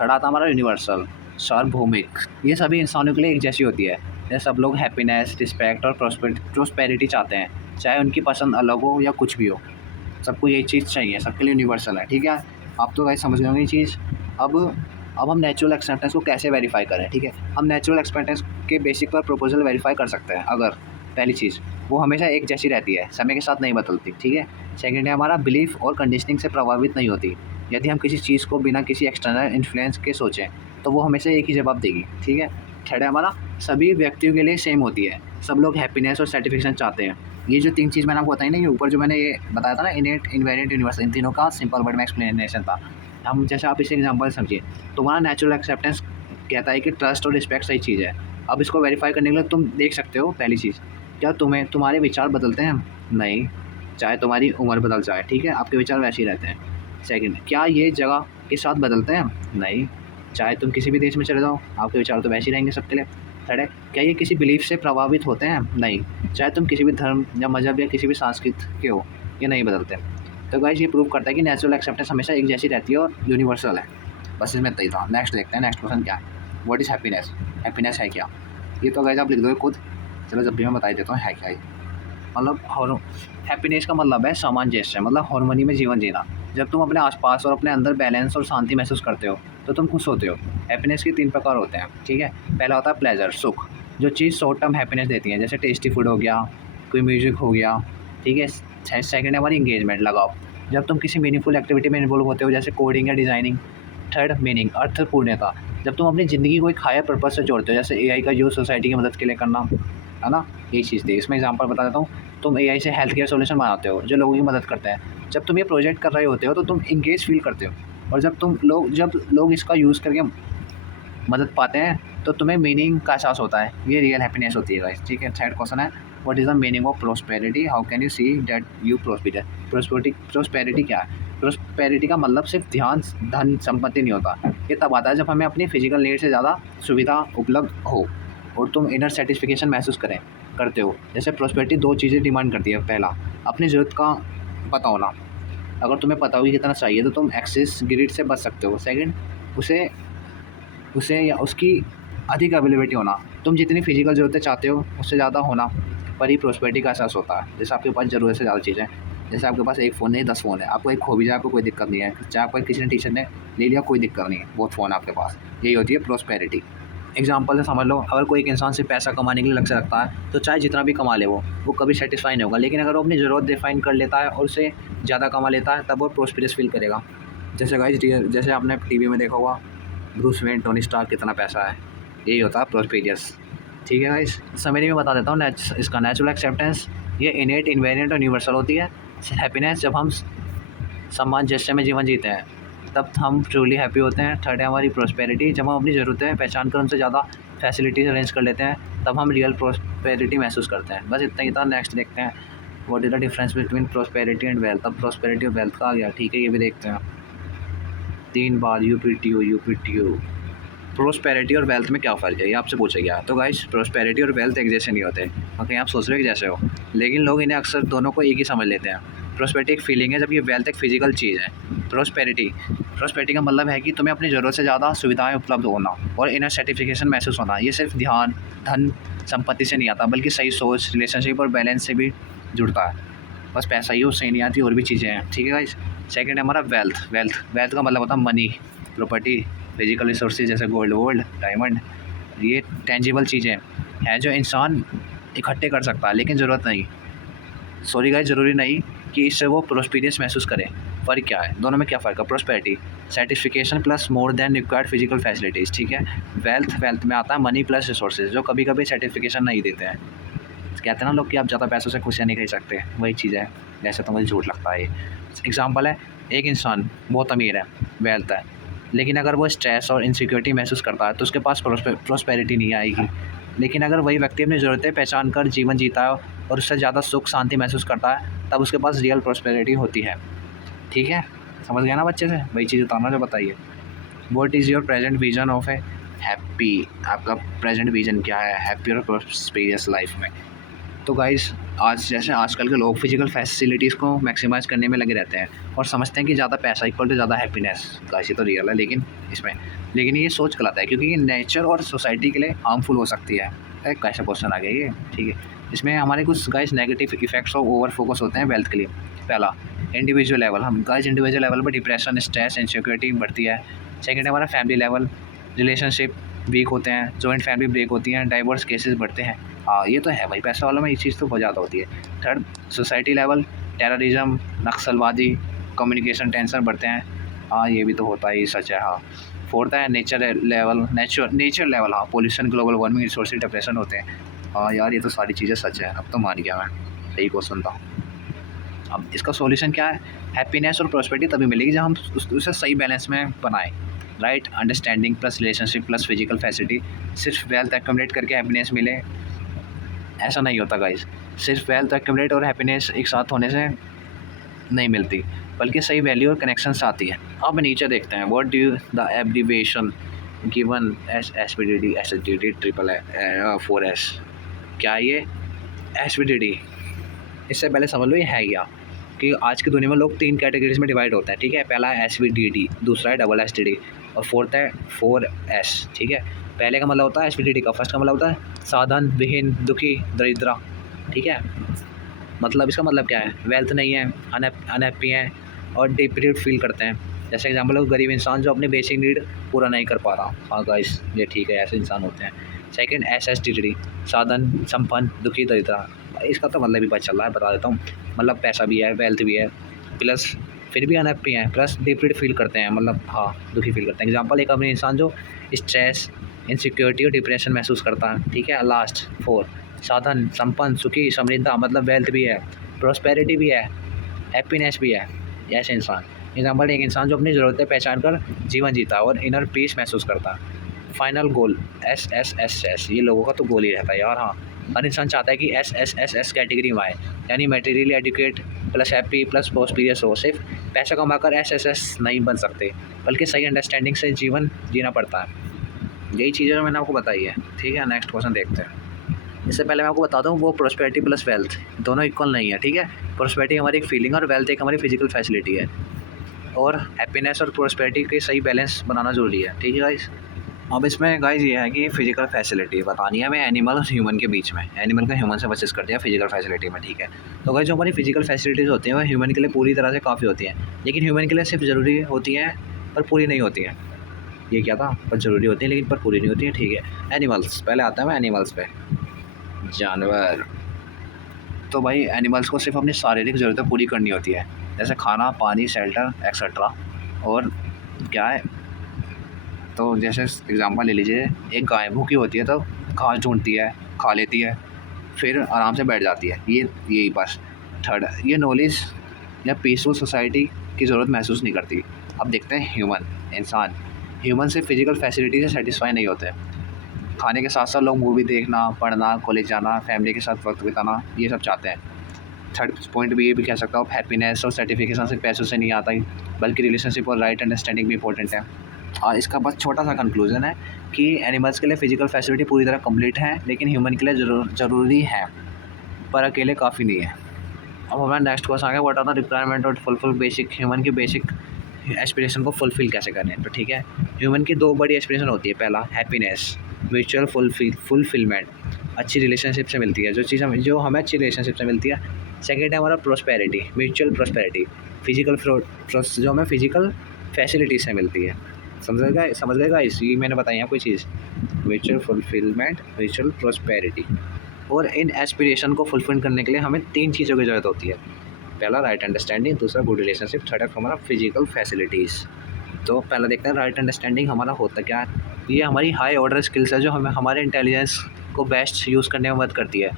थर्ड आता हमारा यूनिवर्सल, सार्वभौमिक। ये सभी इंसानों के लिए एक जैसी होती है। जैसे सब लोग हैप्पीनेस, रिस्पेक्ट और प्रोस्पेरिटी चाहते हैं, चाहे उनकी पसंद अलग हो या कुछ भी हो, सबको यही चीज़ चाहिए, सबके लिए यूनिवर्सल है। ठीक है, आप तो गाइस समझ गए होंगे ये चीज़। अब हम नेचुरल एक्सेप्टेंस को कैसे वेरीफाई करें। ठीक है, हम नेचुरल एक्सेप्टेंस के बेसिक पर प्रपोजल वेरीफाई कर सकते हैं। अगर पहली चीज़, वो हमेशा एक जैसी रहती है, समय के साथ नहीं बदलती। ठीक है, सेकंड है हमारा बिलीफ और कंडीशनिंग से प्रभावित नहीं होती। यदि हम किसी चीज़ को बिना किसी एक्सटर्नल इन्फ्लुएंस के सोचें तो वो हमेशा एक ही जवाब देगी। ठीक है, थर्ड है हमारा सभी व्यक्तियों के लिए सेम होती है, सब लोग हैप्पीनेस और सेटिस्फेक्शन चाहते हैं। ये जो तीन चीज़ मैंने आपको बताई ना, ये ऊपर जो मैंने ये बताया था ना, इनेट, इन्वेरिएंट, यूनिवर्सल, इन तीनों का सिंपल वर्ड में एक्सप्लेनेशन था। हम जैसे आप इसे एग्जांपल समझिए, तुम्हारा नेचुरल एक्सेप्टेंस कहता है कि ट्रस्ट और रिस्पेक्ट सही चीज़ है। अब इसको वेरीफाई करने के लिए तुम देख सकते हो, पहली चीज़, क्या तुम्हारे विचार बदलते हैं? नहीं, चाहे तुम्हारी उम्र बदल जाए। ठीक है, आपके विचार वैसे ही रहते हैं। सेकंड, क्या ये जगह के साथ बदलते हैं? नहीं, चाहे तुम किसी भी देश में चले जाओ, आपके विचार तो वैसे ही रहेंगे सबके लिए। थर्ड है, क्या ये किसी बिलीफ से प्रभावित होते हैं? नहीं, चाहे तुम किसी भी धर्म या मजहब या किसी भी संस्कृति के हो, ये नहीं बदलते। तो गाइस, ये प्रूव करता है कि नेचुरल एक्सेप्टेंस हमेशा एक जैसी रहती है और यूनिवर्सल है। बस इसमें इतना ही था। नेक्स्ट देखते हैं, नेक्स्ट क्वेश्चन क्या है, व्हाट इज़ हैप्पीनेस? हैप्पीनेस है क्या? ये तो गाइस आप लिख दो खुद। चलो जब भी मैं बता देता हूँ है क्या ये। मतलब हैप्पीनेस का मतलब है सामंजस्य, मतलब हार्मनी में जीवन जीना। जब तुम अपने आसपास और अपने अंदर बैलेंस और शांति महसूस करते हो तो तुम खुश होते हो। हैप्पीनेस के 3 प्रकार होते हैं। ठीक है, पहला होता है प्लेजर, सुख, जो चीज़ शॉर्ट टर्म हैप्पीनेस देती है, जैसे टेस्टी फूड हो गया, कोई म्यूजिक हो गया। ठीक है, सेकंड है हमारी इंगेजमेंट, लगाव, जब तुम किसी मीनिंगफुल एक्टिविटी में इन्वॉल्व होते हो, जैसे कोडिंग या डिज़ाइनिंग। थर्ड, मीनिंग, अर्थपूर्णता, जब तुम अपनी ज़िंदगी को एक हायर पर्पज से जोड़ते हो, जैसे एआई का यूज़ सोसाइटी की मदद के लिए करना, है ना, यही चीज़ थी। इसमें एग्जांपल बता देता हूँ, तुम एआई से हेल्थ केयर सॉल्यूशन बनाते हो जो लोगों की मदद करते हैं। जब तुम ये प्रोजेक्ट कर रहे होते हो तो तुम इंगेज फील करते हो, और जब लोग इसका यूज़ करके मदद पाते हैं तो तुम्हें मीनिंग का एहसास होता है। ये रियल हैप्पीनेस होती है गाइस। ठीक है, थर्ड क्वेश्चन है, what is the meaning of prosperity? How can you see that you prosper? Prosperity क्या है? प्रोस्पेरिटी का मतलब सिर्फ ध्यान, धन, संपत्ति नहीं होता। ये तब आता है जब हमें अपनी फिजिकल नीड से ज़्यादा सुविधा उपलब्ध हो और तुम इनर सेटिस्फिकेशन महसूस करते हो। जैसे प्रोस्पेरिटी 2 चीज़ें डिमांड करती है। पहला, अपनी ज़रूरत का पता होना, अगर तुम्हें पता हो कि कितना चाहिए तो तुम एक्सेस ग्रिड से बच सकते हो। सेकंड, उसे या उसकी अधिक अवेलेबिलिटी होना, तुम जितनी फिजिकल ज़रूरतें चाहते हो उससे ज़्यादा होना पर ही प्रोस्पेरिटी का एहसास होता है। जैसे आपके पास ज़रूरत से ज़्यादा चीज़ें, जैसे आपके पास एक फ़ोन नहीं 10 फ़ोन है, आपको एक खो भी जाए आपको कोई दिक्कत नहीं है, चाहे आपको किसी ने टी-शर्ट ने ले लिया कोई दिक्कत नहीं है, बहुत फ़ोन है आपके पास। यही होती है प्रोस्पेरिटी। एग्जाम्पल से समझ लो, अगर कोई एक इंसान सिर्फ पैसा कमाने के लिए लक्ष्य रखता है तो चाहे जितना भी कमा ले वो कभी सेटिस्फाई नहीं होगा। लेकिन अगर वो अपनी ज़रूरत डिफाइन कर लेता है और उसे ज़्यादा कमा लेता है तब वो प्रोस्पेरस फील करेगा। जैसे गाइस, जैसे आपने टीवी में देखा होगा, ब्रूस वेन, टोनी स्टार्क, कितना पैसा है, यही होता है प्रोस्पेरियस। ठीक है गाइस, समरी में बता देता हूँ इसका नेचुरल एक्सेप्टेंस, ये इनेट, इन्वेरिएंट और यूनिवर्सल होती है। हैप्पीनेस, जब हम सामंजस्य में जीवन जीते हैं तब हम ट्रूली हैप्पी होते हैं। थर्ड है हमारी प्रोस्पेरिटी, जब हम अपनी ज़रूरतें पहचान कर उनसे ज़्यादा फैसिलिटीज़ अरेंज कर लेते हैं तब हम रियल प्रोस्पेरिटी महसूस करते हैं। बस इतना ही था। नेक्स्ट देखते हैं, what is the difference between prosperity and wealth? अब प्रोस्पेरिटी और वेल्थ का आ गया। ठीक है, ये भी देखते हैं 3 बार, यूपीटीयू। प्रोस्पेरिटी और वेल्थ में क्या फ़र्क है, ये आपसे पूछा गया। तो गाइस, प्रोस्पेरिटी और वेल्थ एक जैसे नहीं होते। ओके, आप सोच रहे हो कि जैसे हो, लेकिन लोग इन्हें अक्सर दोनों को एक ही समझ लेते हैं। प्रोस्पेरिटी एक फीलिंग है, जब ये वेल्थ एक फिजिकल चीज़ है। प्रोस्पेरिटी का मतलब है कि तुम्हें अपनी ज़रूरत से ज़्यादा सुविधाएं उपलब्ध होना और इनर सर्टिफिकेशन महसूस होना। ये सिर्फ ध्यान, धन, संपत्ति से नहीं आता, बल्कि सही सोच, रिलेशनशिप और बैलेंस से भी जुड़ता है। बस पैसा ही उससे नहीं आती, और भी चीज़ें हैं। ठीक है गाइस, सेकंड है हमारा वेल्थ का मतलब होता है मनी, प्रॉपर्टी, फिजिकल रिसोर्सेज जैसे गोल्ड, डायमंड। ये टेंजिबल चीज़ें हैं जो इंसान इकट्ठे कर सकता है, लेकिन ज़रूरत नहीं, सॉरी गाइस, ज़रूरी नहीं कि इससे वो प्रोस्पेरियस महसूस करे। फ़र्क क्या है दोनों में? क्या फ़र्क है? Prosperity, satisfaction plus more than required physical facilities. ठीक है, वेल्थ में आता है मनी प्लस रिसोर्सेज, जो कभी कभी सेटिस्फिकेशन नहीं देते हैं। कहते हैं ना लोग कि आप ज़्यादा पैसों से खुशियाँ नहीं खरीद सकते, वही चीज़ है। वैसे तो मुझे झूठ लगता है। एग्जाम्पल है, एक इंसान बहुत अमीर है, वेल्थ है, लेकिन अगर वो स्ट्रेस और इनसिक्योरिटी महसूस करता है तो उसके पास प्रोस्पेरिटी नहीं आएगी। लेकिन अगर वही व्यक्ति अपनी ज़रूरतें पहचान कर जीवन जीता है और उससे ज़्यादा सुख शांति महसूस करता है तब उसके पास रियल प्रोस्पेरिटी होती है। ठीक है, समझ गया ना बच्चे से? वही चीज़ उतारना जो बताइए। What is your present vision of A happy? आपका प्रेजेंट विजन क्या है हैप्पी और प्रोस्पेरियस लाइफ में? तो गाइस आज जैसे आजकल के लोग फिजिकल फैसिलिटीज़ को मैक्सिमाइज़ करने में लगे रहते हैं और समझते हैं कि ज़्यादा पैसा इक्वल टू ज़्यादा हैप्पीनेस। गाइस ये तो रियल है, लेकिन ये सोच गलत है, क्योंकि ये नेचर और सोसाइटी के लिए हार्मफुल हो सकती है। एक कैसा क्वेश्चन आ गया ये, ठीक है। इसमें हमारे कुछ गाइस नेगेटिव इफेक्ट्स और ओवर फोकस होते हैं वेल्थ के लिए। पहला, इंडिविजुअल लेवल, हम गाइस इंडिविजुअल लेवल पर डिप्रेशन, स्ट्रेस, इनसिक्योरिटी बढ़ती है। सेकंड है हमारा फैमिली लेवल, रिलेशनशिप वीक होते हैं, जॉइंट फैमिली ब्रेक होती हैं, डाइवोर्स केसेस बढ़ते हैं। हाँ ये तो है भाई, पैसा वालों में ये चीज़ तो बहुत ज़्यादा होती है। थर्ड, सोसाइटी लेवल, टेररिज्म, नक्सलवादी, कम्युनिकेशन टेंशन बढ़ते हैं। हाँ ये भी तो होता ही, सच है। हाँ फोर्थ है नेचर लेवल, हाँ pollution, global warming, resource depression होते हैं। हाँ यार ये तो सारी चीज़ें सच है, अब तो मान गया मैं, यही क्वेश्चन था। अब इसका सॉल्यूशन क्या है? हैप्पीनेस और प्रॉस्पेरिटी तभी मिलेगी जब हम उसे सही बैलेंस में बनाएं। Right, understanding plus relationship plus physical facility. सिर्फ वेल्थ एक्यूमुलेट करके हैप्पीनेस मिले, ऐसा नहीं होता गाइस। सिर्फ वेल्थ एक्यूमुलेट और हैप्पीनेस एक साथ होने से नहीं मिलती, बल्कि सही वैल्यू और कनेक्शन से आती है। अब नीचे देखते हैं, what do the abbreviation given S S P D D, S D D, triple A 4S, क्या ये एस पी डी डी? इससे पहले समझ लो ये है क्या, कि आज की दुनिया में लोग 3 कैटेगरीज में डिवाइड होते हैं, ठीक है। पहला है SVDD, दूसरा है डबल STD और फोर्थ है 4S, ठीक है। पहले का मतलब होता है SVDD का, फर्स्ट का मतलब होता है साधन विहीन, दुखी, दरिद्रा, ठीक है। मतलब इसका मतलब क्या है? वेल्थ नहीं है, अनहैप्पी हैं और डिप्रेस्ड फील करते हैं। जैसे एग्जाम्पल हो गरीब इंसान जो अपने बेसिक नीड पूरा नहीं कर पा रहा। हाँ गाइस ये ठीक है, ऐसे इंसान होते हैं। सेकंड SSTD, साधन संपन्न, दुखी, दरिद्रा। इसका तो मतलब भी पता चल रहा है, बता देता हूँ। मतलब पैसा भी है, वेल्थ भी है, प्लस फिर भी अनहैप्पी हैं, प्लस डिप्रेस्ड फील करते हैं, मतलब हाँ दुखी फील करते हैं। एग्जाम्पल, एक अपने इंसान जो स्ट्रेस, इनसिक्योरिटी और डिप्रेशन महसूस करता है, ठीक है। लास्ट 4, साधन संपन्न, सुखी, समृद्ध, मतलब वेल्थ भी है, प्रॉस्पेरिटी भी है, हैप्पीनेस भी है, ऐसे इंसान। एग्जाम्पल, एक इंसान जो अपनी ज़रूरतें पहचान कर जीवन जीता है और इनर पीस महसूस करता है। फाइनल गोल SSSS, ये लोगों का तो गोल ही रहता है यार। हाँ हर इंसान चाहता है कि SSSS कैटेगरी में आए, यानी materially educate plus happy plus prosperous हो। सिर्फ पैसा कमाकर SSS नहीं बन सकते, बल्कि सही अंडरस्टैंडिंग से जीवन जीना पड़ता है। यही चीज़ें जो मैंने आपको बताई है, ठीक है। नेक्स्ट क्वेश्चन देखते हैं। इससे पहले मैं आपको बता दूं, वो प्रॉस्पेरिटी प्लस वेल्थ दोनों इक्वल नहीं है, ठीक है। प्रॉस्पेरिटी हमारी एक फीलिंग और वेल्थ एक हमारी फिजिकल फैसिलिटी है, और हैप्पीनेस और प्रॉस्पेरिटी के सही बैलेंस बनाना ज़रूरी है, ठीक है गाइस। अब इसमें गाइस ये है कि फिजिकल फैसिलिटी बतानी है हमें एनिमल और ह्यूमन के बीच में। एनिमल का ह्यूमन से परचेस करते हैं फिजिकल फैसिलिटी में, ठीक है। तो गाइस जो हमारी फिजिकल फैसिलिटीज़ होती हैं वो ह्यूमन के लिए पूरी तरह से काफ़ी होती हैं, लेकिन ह्यूमन के लिए सिर्फ ज़रूरी होती हैं पर पूरी नहीं होती हैं। ये क्या था, पर ज़रूरी होती है लेकिन पर पूरी नहीं होती है, ठीक है। एनिमल्स, पहले आता है मैं एनिमल्स पे। जानवर, तो भाई एनिमल्स को सिर्फ अपनी शारीरिक ज़रूरतें पूरी करनी होती है, जैसे खाना, पानी, शेल्टर एक्सेट्रा। और क्या है, तो जैसे एग्जांपल ले लीजिए, एक गाय भूखी होती है तो घास ढूंढती है, खा लेती है, फिर आराम से बैठ जाती है, ये यही बस। थर्ड, ये नॉलेज या पीसफुल सोसाइटी की ज़रूरत महसूस नहीं करती। अब देखते हैं ह्यूमन, इंसान। ह्यूमन सिर्फ फिजिकल फैसिलिटी से सेटिस्फाई नहीं होते, खाने के साथ साथ लोग मूवी देखना, पढ़ना, कॉलेज जाना, फैमिली के साथ वक्त बिताना, ये सब चाहते हैं। थर्ड पॉइंट भी ये भी कह सकता हूँ, हैप्पीनेस और सर्टिफिकेशन सिर्फ पैसों से नहीं आता ही, बल्कि रिलेशनशिप और राइट अंडरस्टैंडिंग भी इंपॉर्टेंट है। और इसका बस छोटा सा कंक्लूजन है कि एनिमल्स के लिए फिजिकल फैसिलिटी पूरी तरह कंप्लीट है, लेकिन ह्यूमन के लिए ज़रूरी है, पर अकेले काफ़ी नहीं है। अब हमारा नेक्स्ट क्वेश्चन आ गया, व्हाट आर द रिक्वायरमेंट और फुलफिल बेसिक, ह्यूमन की बेसिक एस्पिरेशन को फुलफिल कैसे करने हैं। तो ठीक है, ह्यूमन की 2 बड़ी एस्पिरेशन होती है। पहला हैप्पीनेस, म्यूचुअल फुलफिलमेंट, अच्छी रिलेशनशिप से मिलती है, जो हमें अच्छी रिलेशनशिप से मिलती है। सेकेंड है हमारा प्रॉस्पेरिटी, म्यूचुअल प्रॉस्पेरिटी, फिजिकल जो हमें फिजिकल फैसिलिटी से मिलती है। समझ गएगा इसी मैंने बताई आपको चीज़, म्यूचुअल फुलफिलमेंट, म्यूचुअल प्रॉस्पेरिटी। और इन एस्पिरेशन को फुलफिल करने के लिए हमें 3 चीज़ों की ज़रूरत होती है। पहला राइट अंडरस्टैंडिंग, दूसरा गुड रिलेशनशिप, थर्ड है हमारा फिजिकल फैसिलिटीज़। तो पहला देखते हैं राइट अंडरस्टैंडिंग हमारा होता क्या है। ये हमारी हाई ऑर्डर स्किल्स है जो हमें हमारे इंटेलिजेंस को बेस्ट यूज़ करने में मदद करती है।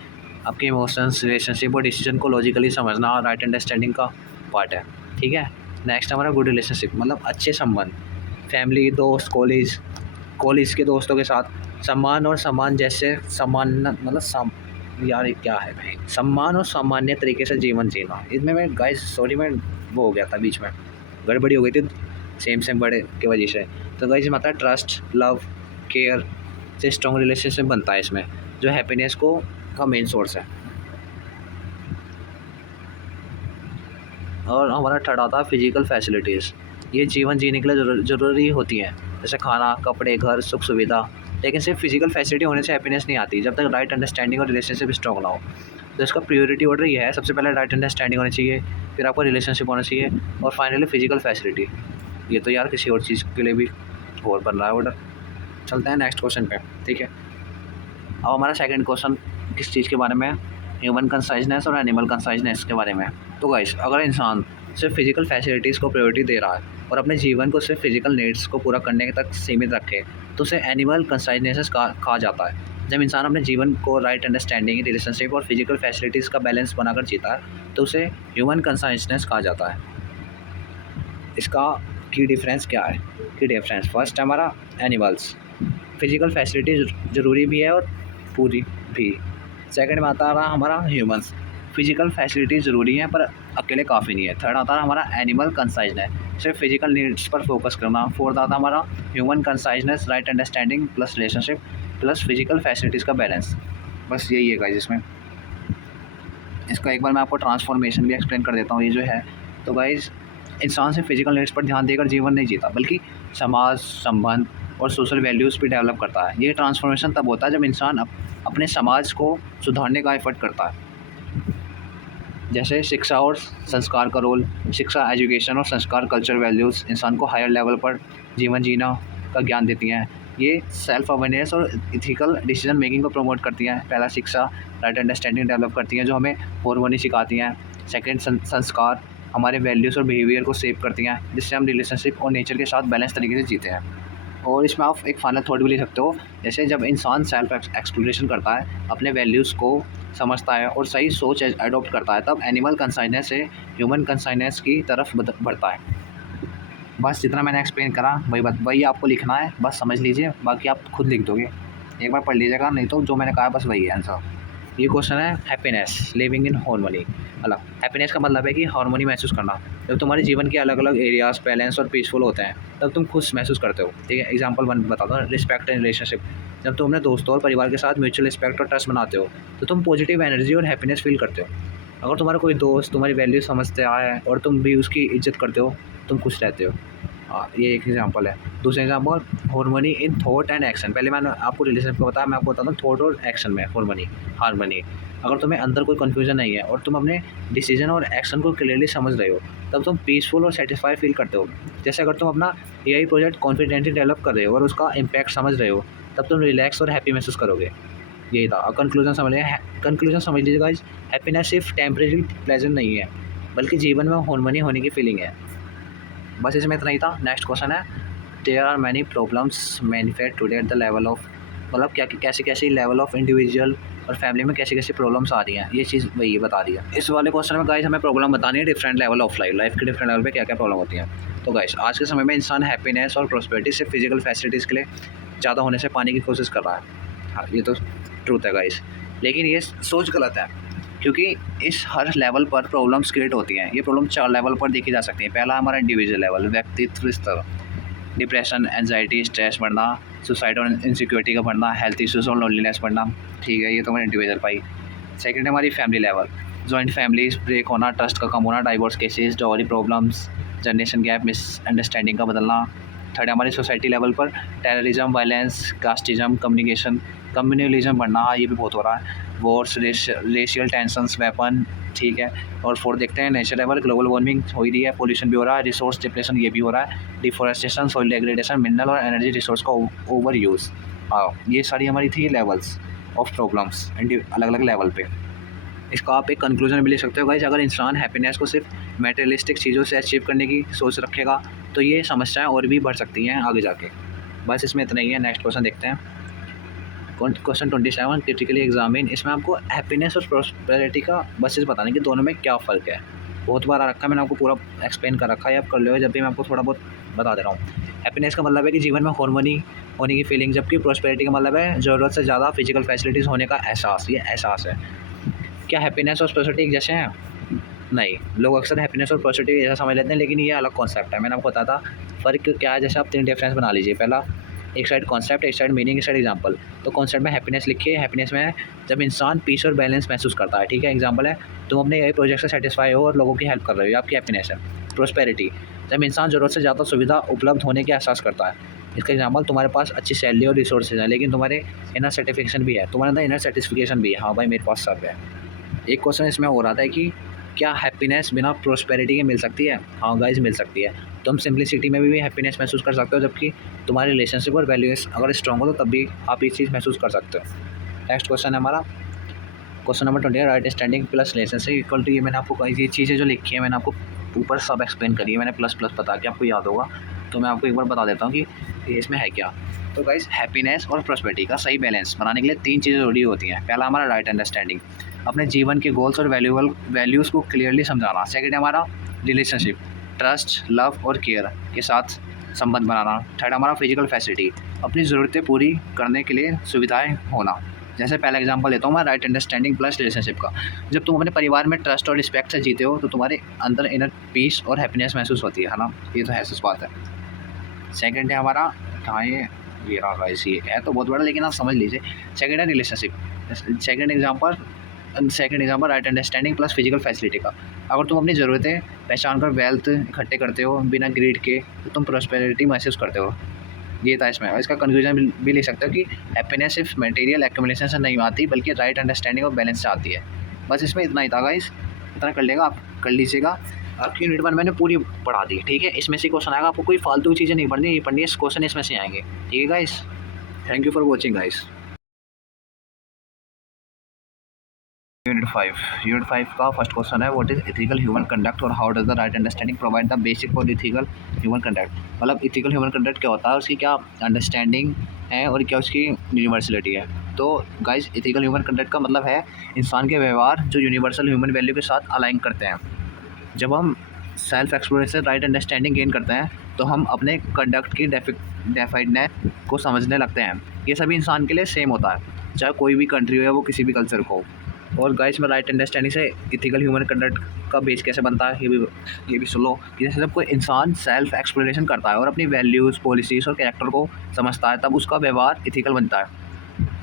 आपके इमोशंस, रिलेशनशिप और डिसीजन को लॉजिकली समझना राइट अंडरस्टैंडिंग का पार्ट है, ठीक है। नेक्स्ट हमारा गुड रिलेशनशिप, मतलब अच्छे संबंध, फैमिली, दोस्त, कॉलेज के दोस्तों के साथ सम्मान और सम्मान जैसे यार ये क्या है भाई, सम्मान और सामान्य तरीके से जीवन जीना। इसमें मैं मैं वो हो गया था, बीच में गड़बड़ी हो गई थी सेम बड़े की वजह से। तो गाइस मतलब ट्रस्ट, लव, केयर से स्ट्रॉन्ग रिलेशनशिप बनता है इसमें, जो हैप्पीनेस का मेन सोर्स है। और हमारा थर्ड आता है फिजिकल फैसिलिटीज़। ये जीवन जीने के लिए ज़रूरी होती हैं, जैसे खाना, कपड़े, घर, सुख सुविधा। लेकिन सिर्फ फिजिकल फैसिलिटी होने से हैप्पीनेस नहीं आती, जब तक राइट अंडरस्टैंडिंग और रिलेशनशिप स्ट्रॉन्ग ना हो। तो इसका प्रायोरिटी ऑर्डर ये है, सबसे पहले राइट अंडरस्टैंडिंग होनी चाहिए, फिर आपका रिलेशनशिप होना चाहिए, और फाइनली फिजिकल फैसिलिटी। ये तो यार किसी और चीज़ के लिए भी और बन रहा है ऑर्डर। चलते हैं नेक्स्ट क्वेश्चन पे, ठीक है। अब हमारा सेकंड क्वेश्चन किस चीज़ के बारे में है? ह्यूमन कंसाइजनेस और एनिमल कंसाइजनेस के बारे में। तो गाइस, अगर इंसान सिर्फ फिजिकल फैसिलिटीज़ को प्रायोरिटी दे रहा है और अपने जीवन को सिर्फ फिजिकल नीड्स को पूरा करने तक सीमित रखे, तो उसे एनिमल कंसाइजनेस कहा जाता है। जब इंसान अपने जीवन को राइट अंडरस्टैंडिंग, रिलेशनशिप और फिजिकल फैसिलिटीज़ का बैलेंस बनाकर जीता है, तो उसे ह्यूमन कंसाइजनेस कहा जाता है। इसका की डिफरेंस क्या है? की डिफरेंस फर्स्ट है हमारा एनिमल्स। फिजिकल फैसिलिटी ज़रूरी भी है और पूरी भी। सेकंड में आता रहा हमारा ह्यूमंस। फिजिकल फैसिलिटी ज़रूरी है पर अकेले काफ़ी नहीं है। थर्ड आता है हमारा एनिमल कंसाइजनेस, सिर्फ फिजिकल नीड्स पर फोकस करना। फोर्थ आता है हमारा human conciseness, right understanding plus relationship plus physical facilities का बैलेंस। बस यही है गाइस इसमें। इसका एक बार मैं आपको ट्रांसफॉर्मेशन भी एक्सप्लेन कर देता हूँ। ये जो है, तो गाइस, इंसान सिर्फ फिजिकल नीड्स पर ध्यान देकर जीवन नहीं जीता, बल्कि समाज, संबंध और सोशल वैल्यूज़ भी डेवलप करता है। ये ट्रांसफॉर्मेशन तब होता है जब इंसान अपने समाज को सुधारने का एफर्ट करता है। जैसे शिक्षा और संस्कार का रोल। शिक्षा, एजुकेशन और संस्कार, कल्चर, वैल्यूज़ इंसान को हायर लेवल पर जीवन जीना का ज्ञान देती हैं। ये सेल्फ अवेयरनेस और इथिकल डिसीजन मेकिंग को प्रमोट करती हैं। पहला, शिक्षा राइट अंडरस्टैंडिंग डेवलप करती हैं, जो हमें हार्मनी सिखाती हैं। सेकंड, संस्कार हमारे वैल्यूज़ और बिहेवियर को शेप करती हैं, जिससे हम रिलेशनशिप और नेचर के साथ बैलेंस तरीके से जीते हैं। और इसमें आप एक फाइनल थॉट भी ले सकते हो, जैसे जब इंसान सेल्फ एक्सप्लोरेशन करता है, अपने वैल्यूज़ को समझता है और सही सोच अडॉप्ट करता है, तब एनिमल कंसाइजनेस से ह्यूमन कंसाइजनेस की तरफ बढ़ता है। बस जितना मैंने एक्सप्लेन करा वही आपको लिखना है, बस समझ लीजिए, बाकी आप खुद लिख दोगे। एक बार पढ़ लीजिएगा, नहीं तो जो मैंने कहा बस वही है आंसर। ये क्वेश्चन है हैप्पीनेस, लिविंग इन हार्मनी। अलग हैप्पीनेस का मतलब है कि हार्मनी महसूस करना। जब तुम्हारे जीवन के अलग अलग एरियाज बैलेंस और पीसफुल होते हैं, तब तुम खुश महसूस करते हो, ठीक है। एग्जांपल 1 बताता हूँ, रिस्पेक्ट एंड रिलेशनशिप। जब तुम अपने दोस्तों और परिवार के साथ म्यूचुअल रिस्पेक्ट और ट्रस्ट बनाते हो, तो तुम पॉजिटिव एनर्जी और हैप्पीनेस फील करते हो। अगर तुम्हारा कोई दोस्त तुम्हारी वैल्यू समझता है और तुम भी उसकी इज्जत करते हो, तुम खुश रहते हो। ये एक एग्जांपल है। दूसरा example, harmony in thought and action. पहले मैंने आपको रिलेशनशिप को बताया, मैं आपको बताता हूँ थॉट और एक्शन में हार्मनी। अगर तुम्हें अंदर कोई कन्फ्यूजन नहीं है और तुम अपने डिसीजन और एक्शन को क्लियरली समझ रहे हो, तब तुम पीसफुल और सेटिस्फाई फील करते हो। जैसे अगर तुम अपना एआई प्रोजेक्ट कॉन्फिडेंटली डेवलप कर रहे हो और उसका इम्पैक्ट समझ रहे हो, तब तुम रिलैक्स और हैप्पी महसूस करोगे। यही था। और कंक्लूजन समझ लीजिए गाइस, हैप्पीनेस सिर्फ टेम्परेरी प्लेजर नहीं है, बल्कि जीवन में हार्मनी होने की फीलिंग है। बस इसमें इतना ही था। नेक्स्ट क्वेश्चन है, there are many problems manifest today at the level of, मतलब क्या कैसी लेवल ऑफ इंडिविजुअल और फैमिली में कैसी प्रॉब्लम्स आ रही हैं, ये चीज़ वही बता रही है। इस वाले क्वेश्चन में गाइस हमें प्रॉब्लम बतानी है डिफरेंट लेवल ऑफ लाइफ के डिफरेंट लेवल पे क्या क्या प्रॉब्लम होती हैं। तो गाइस, आज के समय में इंसान हैप्पीनेस और प्रॉस्पेरिटी से फिजिकल फैसिलिटीज़ के लिए ज़्यादा होने से पाने की कोशिश कर रहा है। हाँ, ये तो ट्रूथ है गाइस, लेकिन ये सोच गलत है, क्योंकि इस हर लेवल पर प्रॉब्लम्स क्रिएट होती हैं। ये प्रॉब्लम 4 लेवल पर देखी जा सकती है। पहला हमारा इंडिविजुअल लेवल, व्यक्तित्व स्तर। डिप्रेशन, एंजाइटी, स्ट्रेस बढ़ना, सुसाइड और इनसिक्योरिटी का बढ़ना, हेल्थ इश्यूज और लोनलीनेस बढ़ना, ठीक है। ये तो मैंने इंडिविजुअल पाई। सेकंड है हमारी family level, joint families break होना, ट्रस्ट का कम होना, divorce cases, dowry problems, generation gap, misunderstanding का बदलना। थर्ड है हमारी सोसाइटी लेवल पर, टेररिज्म, वायलेंस, कास्टिज्म, कम्युनलिज्म बढ़ना, ये भी बहुत हो रहा है। वॉर्स, रेशियल टेंशंस, वेपन, ठीक है। और फोर्थ देखते हैं नेचर लेवल, ग्लोबल वार्मिंग हो ही रही है, पोल्यूशन भी हो रहा है, रिसोर्स डिप्लेशन ये भी हो रहा है, डिफोरेस्टेशन, सॉइल डिग्रेडेशन, मिनरल और एनर्जी रिसोर्स का ओवर यूज़। ये सारी हमारी थी लेवल्स ऑफ प्रॉब्लम्स अलग अलग लेवल पे। इसका आप एक कंक्लूजन भी ले सकते हो गाइस, अगर इंसान हैप्पीनेस को सिर्फ मटेरियलिस्टिक चीज़ों से अचीव करने की सोच रखेगा, तो ये समस्याएं और भी बढ़ सकती हैं आगे जाके। बस इसमें इतना ही है। नेक्स्ट क्वेश्चन देखते हैं, क्वेश्चन 27, क्रिटिकली एग्जामिन। इसमें आपको हैप्पीनेस और प्रॉस्पेरिटी का बस बताने कि दोनों में क्या फ़र्क है। बहुत बार आ रखा है, मैंने आपको पूरा एक्सप्लेन कर रखा है, आप कर लो, जब भी मैं आपको थोड़ा बहुत बता दे रहा हूँ। हैप्पीनेस का मतलब है कि जीवन में हार्मनी होने की फीलिंग, जबकि प्रॉस्पेरिटी का मतलब है ज़रूरत से ज़्यादा फिजिकल फैसिलिटीज़ होने का एहसास। ये एहसास है। क्या हैप्पीनेस और प्रॉस्पेरिटी एक जैसे हैं? नहीं, लोग अक्सर हैप्पीनेस और प्रॉस्पेरिटी जैसा समझ लेते हैं, लेकिन ये अलग कॉन्सेप्ट है। मैंने आपको बताया था फ़र्क क्या है। जैसे आप 3 डिफरेंस बना लीजिए। पहला, एक साइड कॉन्सेप्ट, एक साइड मीनिंग, एक साइड एग्जांपल। तो कॉन्सेप्ट में हैप्पीनेस लिखिए। हैप्पीनेस में जब इंसान पीस और बैलेंस महसूस करता है, ठीक है। एग्जांपल है, तुम अपने एआई प्रोजेक्ट से सेटिस्फाई हो और लोगों की हेल्प कर रहे हो, ये आपकी हैप्पीनेस है। प्रोस्पेरिटी, जब इंसान ज़रूरत से ज़्यादा सुविधा उपलब्ध होने का एहसास करता है। इसका एग्जांपल, तुम्हारे पास अच्छी सैलरी और रिसोर्सेज है, लेकिन तुम्हारे इनर सेटिस्फेक्शन भी है, तुम्हारे अंदर इनर सेटिस्फिकेशन भी है, हाँ भाई मेरे पास सब है। एक क्वेश्चन इसमें हो रहा था कि क्या हैप्पीनेस बिना प्रोस्पेरिटी के मिल सकती है? हाँ गाइस, मिल सकती है। तुम सिंप्लिसिटी में भी हैप्पीनेस महसूस कर सकते हो, जबकि तुम्हारे रिलेशनशिप और वैल्यूज अगर स्ट्रॉन्ग हो तो तब भी आप ये चीज़ महसूस कर सकते हो। नेक्स्ट क्वेश्चन है हमारा question number 20, right standing plus relationship equal to, ये मैंने आपको ये चीज़ें जो लिखी है मैंने आपको ऊपर सब एक्सप्लेन करी है, मैंने प्लस प्लस बता के आपको याद होगा, तो मैं आपको एक बार बता देता हूँ कि ये इसमें है क्या। तो गाइस, हैप्पीनेस और प्रोस्पेरिटी का सही बैलेंस बनाने के लिए 3 चीज़ें जरूरी होती हैं। पहला हमारा राइट अंडरस्टैंडिंग, अपने जीवन के गोल्स और वैल्यूज़ को क्लियरली समझाना। सेकंड है हमारा रिलेशनशिप, ट्रस्ट, लव और केयर के साथ संबंध बनाना। थर्ड हमारा फिजिकल फैसिलिटी, अपनी ज़रूरतें पूरी करने के लिए सुविधाएं होना। जैसे पहला एग्जांपल लेता हूँ मैं, राइट अंडरस्टैंडिंग प्लस रिलेशनशिप का। जब तुम अपने परिवार में ट्रस्ट और रिस्पेक्ट से जीते हो तो तुम्हारे अंदर इनर पीस और हैप्पीनेस महसूस होती है ना, ये तो है सच बात है। सेकंड है हमारा, कहाँ ये रहा गाइस, ये है तो बहुत बड़ा लेकिन आप समझ लीजिए। सेकंड है relationship. Second example right understanding plus physical facility का। अगर तुम अपनी ज़रूरतें पहचान कर वेल्थ इकट्ठे करते हो बिना ग्रीड के, तो तुम प्रोस्पेरिटी महसूस करते हो। ये था इसमें। और इसका कंक्लूजन भी लिख सकते हो कि हैप्पीनेस सिर्फ मटेरियल एक्यूमुलेशन से नहीं आती, बल्कि राइट अंडरस्टैंडिंग और बैलेंस से आती है। बस इसमें इतना ही था गाइस, इतना कर लेगा आप, कर लीजिएगा। आपकी यूनिट 1 मैंने पूरी पढ़ा दी, ठीक है। इसमें से क्वेश्चन आएगा, आपको कोई फालतू चीज़ें नहीं पढ़नी, ये पढ़नी है, क्वेश्चन इसमें से आएंगे, ठीक है guys. Thank you for watching guys. Unit 5 का फर्स्ट क्वेश्चन है, what is ethical human conduct और how does the right understanding provide the basic for ethical human conduct. मतलब इथिकल ह्यूमन कंडक्ट क्या होता है, उसकी क्या अंडरस्टैंडिंग है और क्या उसकी यूनिवर्सलिटी है। तो गाइस, इथिकल ह्यूमन कंडक्ट का मतलब है इंसान के व्यवहार जो यूनिवर्सल ह्यूमन वैल्यू के साथ अलाइन करते हैं। जब हम self exploration right understanding gain करते हैं तो हम अपने कंडक्ट की डेफिनेटनेस को समझने लगते हैं। ये सभी इंसान के लिए सेम होता है, चाहे कोई भी कंट्री हो या वो किसी भी कल्चर को। और गाइस, में राइट अंडरस्टैंडिंग से इथिकल ह्यूमन कंडक्ट का बेस कैसे बनता है, ये भी सुन लो। कि जैसे जब कोई इंसान सेल्फ एक्सप्लोरेशन करता है और अपनी वैल्यूज़, पॉलिसीज़ और कैरेक्टर को समझता है, तब उसका व्यवहार इथिकल बनता है।